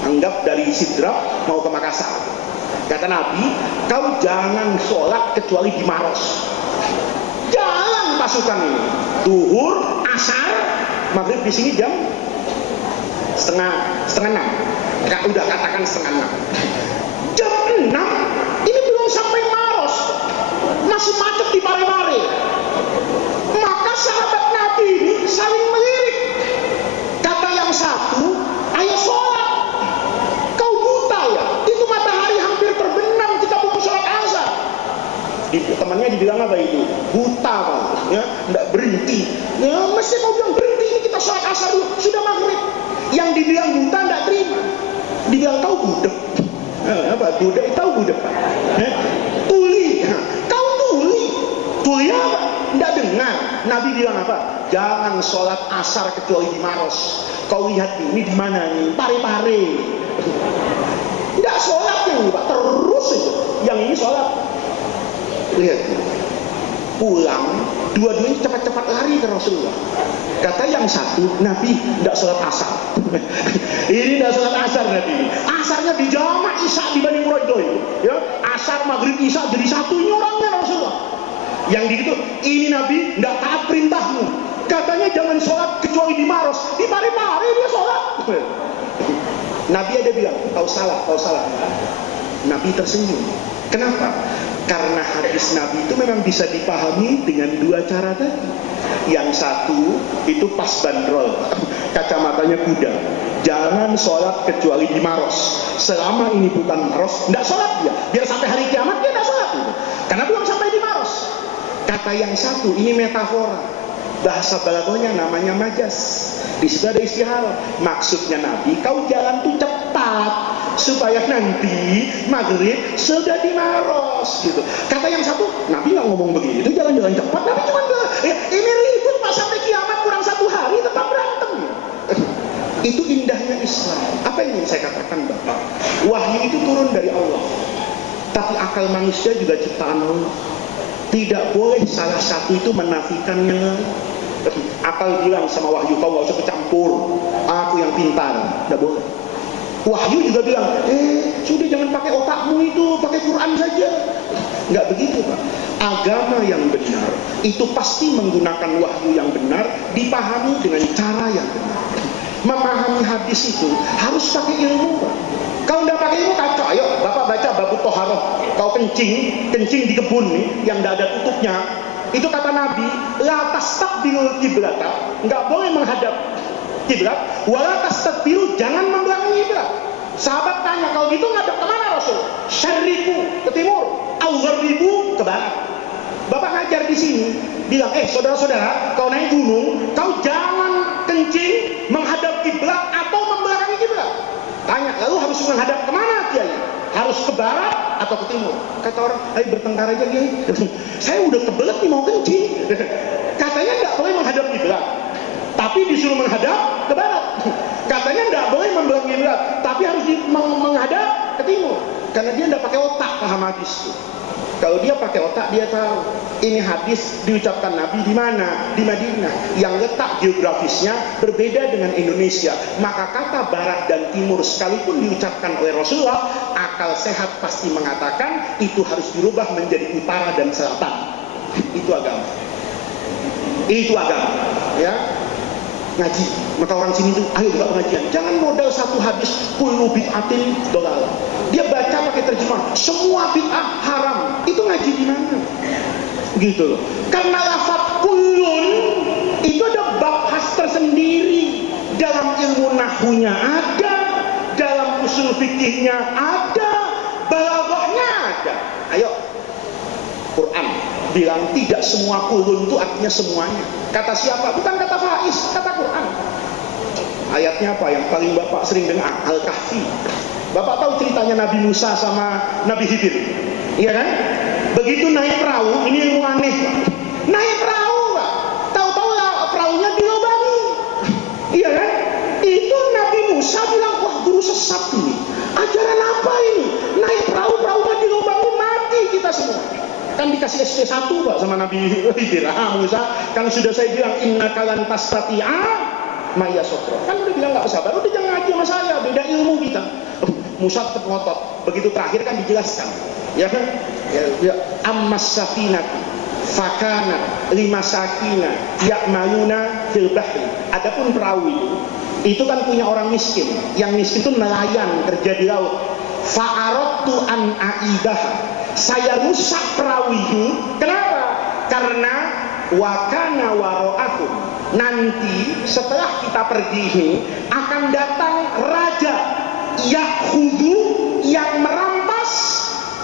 Anggap dari Sidrap mau ke Makassar. Kata Nabi, kau jangan sholat kecuali di Maros. Jalan pasukan ini, duhur, asar, maghrib di sini jam setengah 6. Udah katakan setengah 6. Jam 6 ini belum sampai Maros, masih macet di Pare-Pare. Maka sahabat Nabi ini saling melirik. Kata yang satu, ayo sholat. Kau buta ya? Itu matahari hampir terbenam, kita belum sholat asar. Temannya dibilang apa itu? Buta, Pak. Ya, enggak berhenti. Ya, mesti kau bilang berhenti, ini kita sholat asar dulu, sudah maghrib. Yang dibilang buta enggak terima. Dibilang kau budak. Apa? Budak, tahu budak, Pak? Tuli. Kau tuli. Tuli apa? Enggak dengar. Nabi bilang apa? Jangan sholat asar kecuali di Maros. Kau lihat ini di mana nih? Pare-Pare. Enggak sholat ini, Pak. Terus itu. Yang ini sholat. Lihat. Pulang, dua-duanya cepat-cepat lari ke Rasulullah. Kata yang satu, Nabi tidak sholat asar. Ini tidak sholat asar Nabi. Asarnya di jamak Isya di Bani Quraidah itu. Ya, asar, maghrib, Isya jadi satu, ini orangnya Rasulullah. Yang gitu, ini Nabi tidak taat perintahmu. Katanya jangan sholat kecuali di Maros. Di Pare-Pare dia sholat. Nabi ada bilang, kau salah. Nabi tersenyum. Kenapa? Karena hadis Nabi itu memang bisa dipahami dengan dua cara tadi. Yang satu itu pas bandrol, kacamatanya kuda. jangan sholat kecuali di maros. Selama ini bukan maros, tidak sholat dia. Biar sampai hari kiamat dia tidak sholat gitu. Karena belum sampai di maros. Kata yang satu, ini metafora. Bahasa balaghahnya namanya majas. Di situ ada istilah. Maksudnya Nabi, kau jalan tuh cepat supaya nanti maghrib sudah di maros gitu. Kata yang satu, Nabi nggak ngomong begitu, jalan-jalan cepat. Nabi cuma bilang, ini ribut pas sampai kiamat kurang 1 hari tetap berantem. Itu indahnya Islam. Apa yang ingin saya katakan Bapak? Wahyu itu turun dari Allah. Tapi akal manusia juga ciptaan Allah. Tidak boleh salah satu itu menafikan yang lain. Akal bilang sama wahyu, kau gak usah kecampur, aku yang pintar. Tidak boleh. Wahyu juga bilang, sudah jangan pakai otakmu itu, pakai Quran saja. Nggak begitu Pak. Agama yang benar itu pasti menggunakan wahyu yang benar, dipahami dengan cara yang benar. Memahami hadis itu harus pakai ilmu Pak. Kalau nggak pakai ilmu kacau. Ayo Bapak baca Babut Toharoh. Kau kencing di kebun nih yang nggak ada tutupnya. Itu kata Nabi, la tastaqbilul qiblata, nggak boleh menghadap kiblat, wala tastaqbilu, jangan membelakangi kiblat. Sahabat tanya, kalau gitu ngadap kemana Rasul? Syarriku, ke timur, au gharribu, ke barat. Bapak ngajar di sini, bilang, saudara-saudara, kau naik gunung, kau jangan kencing menghadap kiblat atau membelakangi kiblat. Tanya, lalu harus menghadap kemana Kiai? Harus ke barat atau ke timur? Kata orang, ayo bertengkar aja Kiai. Saya udah kebelet nih mau kencing. Katanya nggak boleh menghadap kiblat, tapi disuruh menghadap ke barat. Katanya nggak boleh membelakangi kiblat, tapi harus menghadap ke timur. Karena dia nggak pakai otak paham hadis. Kalau dia pakai otak, dia tahu ini hadis diucapkan Nabi di mana? Di Madinah, yang letak geografisnya berbeda dengan Indonesia. Maka kata barat dan timur sekalipun diucapkan oleh Rasulullah, akal sehat pasti mengatakan itu harus dirubah menjadi utara dan selatan. Itu agama. Itu agama. Ya. Ngaji, maka orang sini tuh, ayo buka pengajian. Jangan modal satu hadis kullu bid'atin dolalah. Dia baca pakai terjemah, semua bid'ah haram. Itu ngaji di mana? Gitu loh. Karena lafaz kullun itu ada bab khas tersendiri. Dalam ilmu nahwunya ada, dalam usul fikihnya ada, balaghahnya ada. Ayo, Quran bilang tidak semua kulun itu artinya semuanya. Kata siapa? Bukan kata Faiz, kata Quran. Ayatnya apa yang paling Bapak sering dengar? Al-Kahfi. Bapak tahu ceritanya Nabi Musa sama Nabi Khidir? Iya kan? Begitu naik perahu, ini ilmu aneh Pak. Naik perahu Pak, tahu-tahu perahunya dilobangi. Iya kan? Itu Nabi Musa bilang, wah guru sesat ini. Ajaran apa ini? Naik perahu, perahunya dilobangi, mati kita semua. Kan dikasih SP1 Pak sama Nabi Khidir. Musa, kan sudah saya bilang inna kalan tastati'a maya sotro. Kan udah bilang gak sabar, udah jangan ngaji sama saya, beda ilmu kita. Musa tetap ngotot. Begitu terakhir kan dijelaskan. Ya kan? Ya, ammas safinatu fakana limasakina ya'maluna fil bahri. Adapun perahu itu kan punya orang miskin. Yang miskin itu nelayan kerja di laut. Fa'aradtu an aidaha. Saya rusak perahu itu. Kenapa? Karena wakana waro'akum. Nanti setelah kita pergi ini akan datang raja Yahudu yang merampas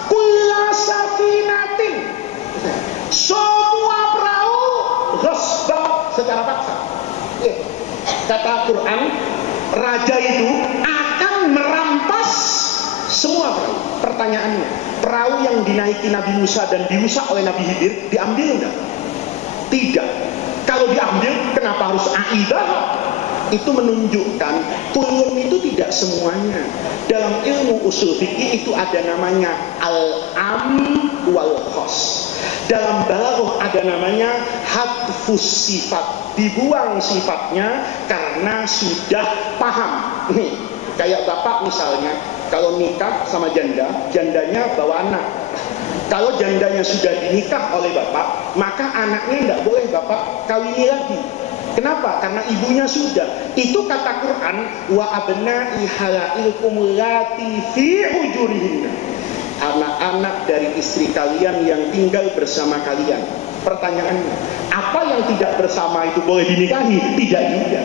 kulla safinatin, semua perahu ghasbah secara paksa. Kata Quran, raja itu akan merampas semua perahu. Pertanyaannya, perahu yang dinaiki Nabi Musa dan dirusak oleh Nabi Khidir diambil enggak? Tidak. Kalau diambil, kenapa harus aidah? Itu menunjukkan kulun itu tidak semuanya. Dalam ilmu usul fikih itu ada namanya al-am wal khos. Dalam balaghah ada namanya hadfus sifat, dibuang sifatnya karena sudah paham. Nih, kayak bapak misalnya, kalau nikah sama janda, jandanya bawa anak. Kalau jandanya sudah dinikah oleh bapak, maka anaknya tidak boleh bapak kawini lagi. Kenapa? Karena ibunya sudah. Itu kata Quran, wa abna'i halaikum lati fi hujurihinna. Anak-anak dari istri kalian yang tinggal bersama kalian. Pertanyaannya, Apa yang tidak bersama itu boleh dinikahi? Tidak juga.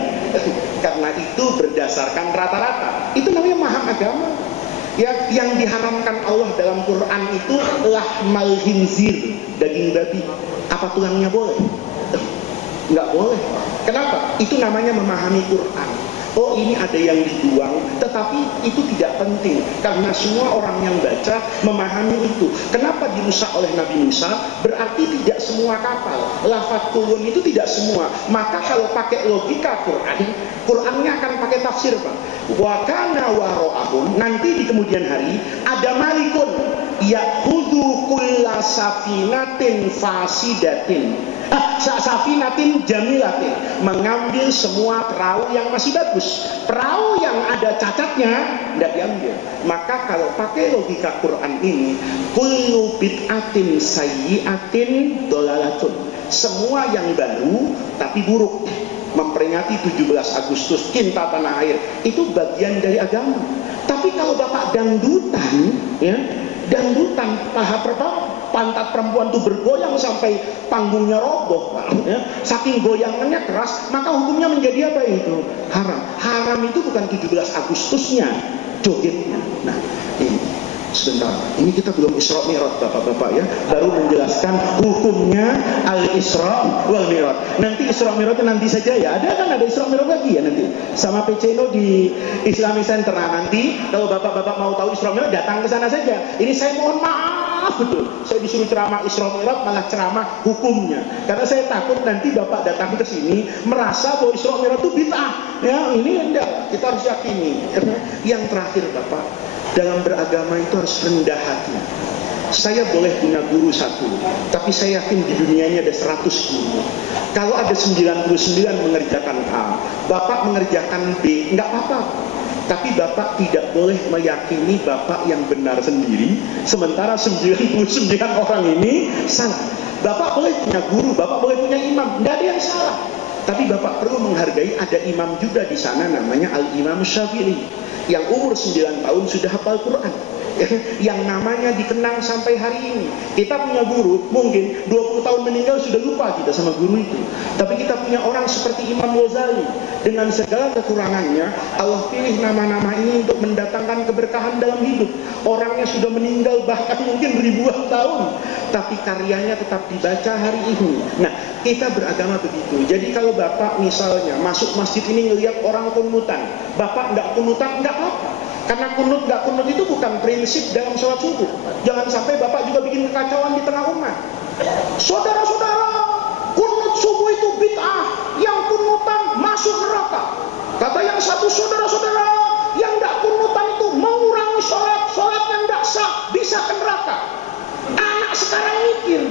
Karena itu berdasarkan rata-rata. Itu namanya memaham agama. Yang diharamkan Allah dalam Quran itu lahmal khinzir, daging babi. Apa tulangnya boleh? Nggak boleh. Kenapa? Itu namanya memahami Quran. Oh, ini ada yang dibuang, tetapi itu tidak penting karena semua orang yang baca memahami itu. Kenapa dirusak oleh Nabi Musa? Berarti tidak semua kapal. Lafaz turun itu tidak semua. Maka kalau pakai logika Qurannya akan pakai tafsir, Pak. Wa kana wara'ahum, nanti di kemudian hari ada malikun ya'khudhu kulla safinatin fasidatin. Safinatin jamilatin, mengambil semua perahu yang masih bagus. Perahu yang ada cacatnya tidak diambil. Maka kalau pakai logika Quran ini, kullu bid'atin sayyi'atin dolalatun, semua yang baru tapi buruk. Memperingati 17 Agustus cinta tanah air itu bagian dari agama. Tapi kalau bapak dangdutan, ya, dangdutan paha pertama, pantat perempuan itu bergoyang sampai panggungnya roboh, ya, saking goyangannya keras, maka hukumnya menjadi apa itu? Haram. Haram itu bukan 17 Agustusnya, jogetnya. Nah, ini sebentar, ini kita belum Isra Mi'raj bapak-bapak ya, baru menjelaskan hukumnya al-Isra wal Mi'raj. Nanti Isra Mi'raj nanti saja ya, ada Isra Mi'raj lagi ya nanti sama PCNO di Islamic Center. Nah, nanti kalau bapak-bapak mau tahu Isra Mi'raj datang ke sana saja. Ini saya mohon maaf betul, saya disuruh ceramah Isra Mi'raj malah ceramah hukumnya, karena saya takut nanti bapak datang ke sini merasa bahwa Isra Mi'raj itu bid'ah. Ya, ini enggak, kita harus yakini. Yang terakhir bapak, dalam beragama itu harus rendah hati. Saya boleh punya guru satu, tapi saya yakin di dunia ini ada 100 guru. Kalau ada 99 mengerjakan A, bapak mengerjakan B, enggak apa-apa. Tapi bapak tidak boleh meyakini bapak yang benar sendiri, sementara 99 orang ini salah. Bapak boleh punya guru, bapak boleh punya imam, enggak ada yang salah. Tapi bapak perlu menghargai ada imam juga di sana namanya Al-Imam Syafi'i, yang umur 9 tahun sudah hafal Quran, yang namanya dikenang sampai hari ini. Kita punya guru mungkin 20 tahun meninggal sudah lupa kita sama guru itu. Tapi kita punya orang seperti Imam Ghazali, dengan segala kekurangannya Allah pilih nama-nama ini untuk mendatangkan keberkahan dalam hidup. Orangnya sudah meninggal bahkan mungkin ribuan tahun, tapi karyanya tetap dibaca hari ini. Nah, kita beragama begitu. Jadi kalau bapak misalnya masuk masjid ini ngelihat orang kunutan, bapak nggak kunutan, nggak apa-apa. Karena kunut nggak kunut itu bukan prinsip dalam sholat subuh. Jangan sampai bapak juga bikin kekacauan di tengah umat. Saudara-saudara, kunut subuh itu bid'ah, yang kunutan masuk neraka. Kata yang satu, saudara-saudara, yang nggak kunutan itu mengurangi sholat yang nggak sah, bisa ke neraka. Anak sekarang mikir,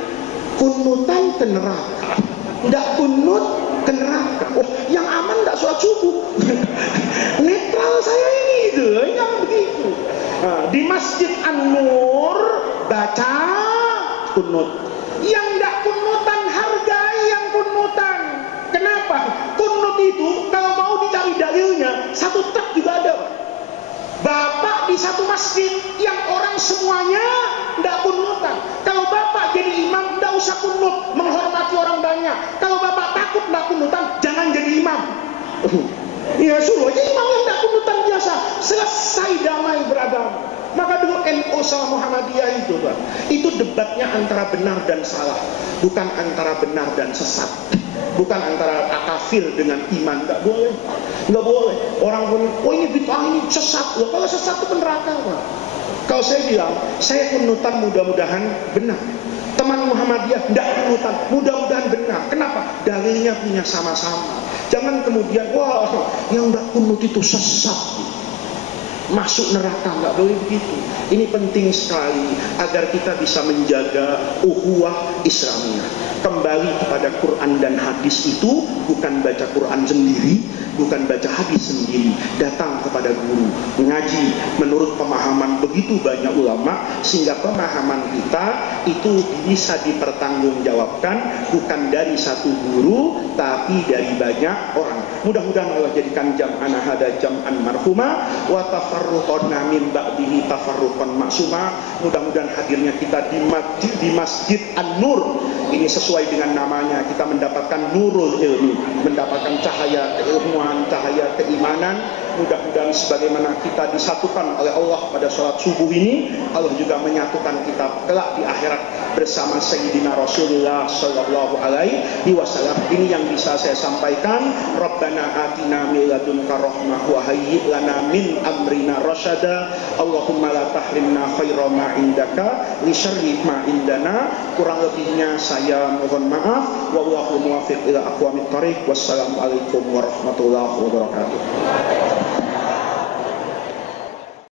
kunutan ke neraka, nggak kunut ke neraka. Oh, yang aman nggak sholat subuh. Netral saya ini gitu, yang begitu. Nah, di Masjid An-Nur baca kunut. Yang nggak kunutan hargai yang kunutan. Kenapa? Kunut itu kalau mau dicari dalilnya satu truk juga ada, Pak. Bapak di satu masjid yang orang semuanya nggak kunutan. Kalau bapak jadi imam nggak usah kunut, menghormati orang banyak. Kalau bapak takut nggak kunutan, jangan jadi imam. Ya suruh aja imam yang nggak kunutan biasa, selesai damai beragama. Maka dulu NU sama Muhammadiyah itu, Pak, itu debatnya antara benar dan salah, bukan antara benar dan sesat, bukan antara kafir dengan iman. Nggak boleh, nggak boleh. Orang pun, oh ini bid'ah, ini sesat. Loh, kalau sesat itu neraka, Pak. Kalau saya bilang, saya kunutan mudah-mudahan benar. Teman Muhammadiyah tidak kunutan, mudah-mudahan benar. Kenapa? Dalilnya punya sama-sama. Jangan kemudian, wah, yang nggak kunut itu sesat, masuk neraka. Nggak boleh begitu. Ini penting sekali agar kita bisa menjaga ukhuwah Islamiyah. Kembali kepada Quran dan hadis itu bukan baca Quran sendiri, bukan baca hadis sendiri, datang kepada guru, mengaji menurut pemahaman begitu banyak ulama, sehingga pemahaman kita itu bisa dipertanggungjawabkan bukan dari satu guru tapi dari banyak orang. Mudah-mudahan Allah jadikan jam'ana hada jam'an marhuma wa tafarruqana min ba'dihi tafarruqan maksuma. Mudah-mudahan hadirnya kita di masjid An-Nur ini sesuai dengan namanya, kita mendapatkan nurul ilmi, mendapatkan cahaya keilmuan, cahaya keimanan. Mudah-mudahan sebagaimana kita disatukan oleh Allah pada sholat subuh ini, Allah juga menyatukan kita kelak di akhirat bersama Sayyidina Rasulullah Sallallahu Alaihi Wasallam. Ini yang bisa saya sampaikan. Rabbana atina min ladunka rahmah wa hayyi lana min amrina rasyada. Allahumma la tahrimna khaira ma indaka li syarri ma indana. Kurang lebihnya saya mohon maaf. Wallahu muwaffiq ila aqwamit thariq. Wassalamualaikum warahmatullahi wabarakatuh.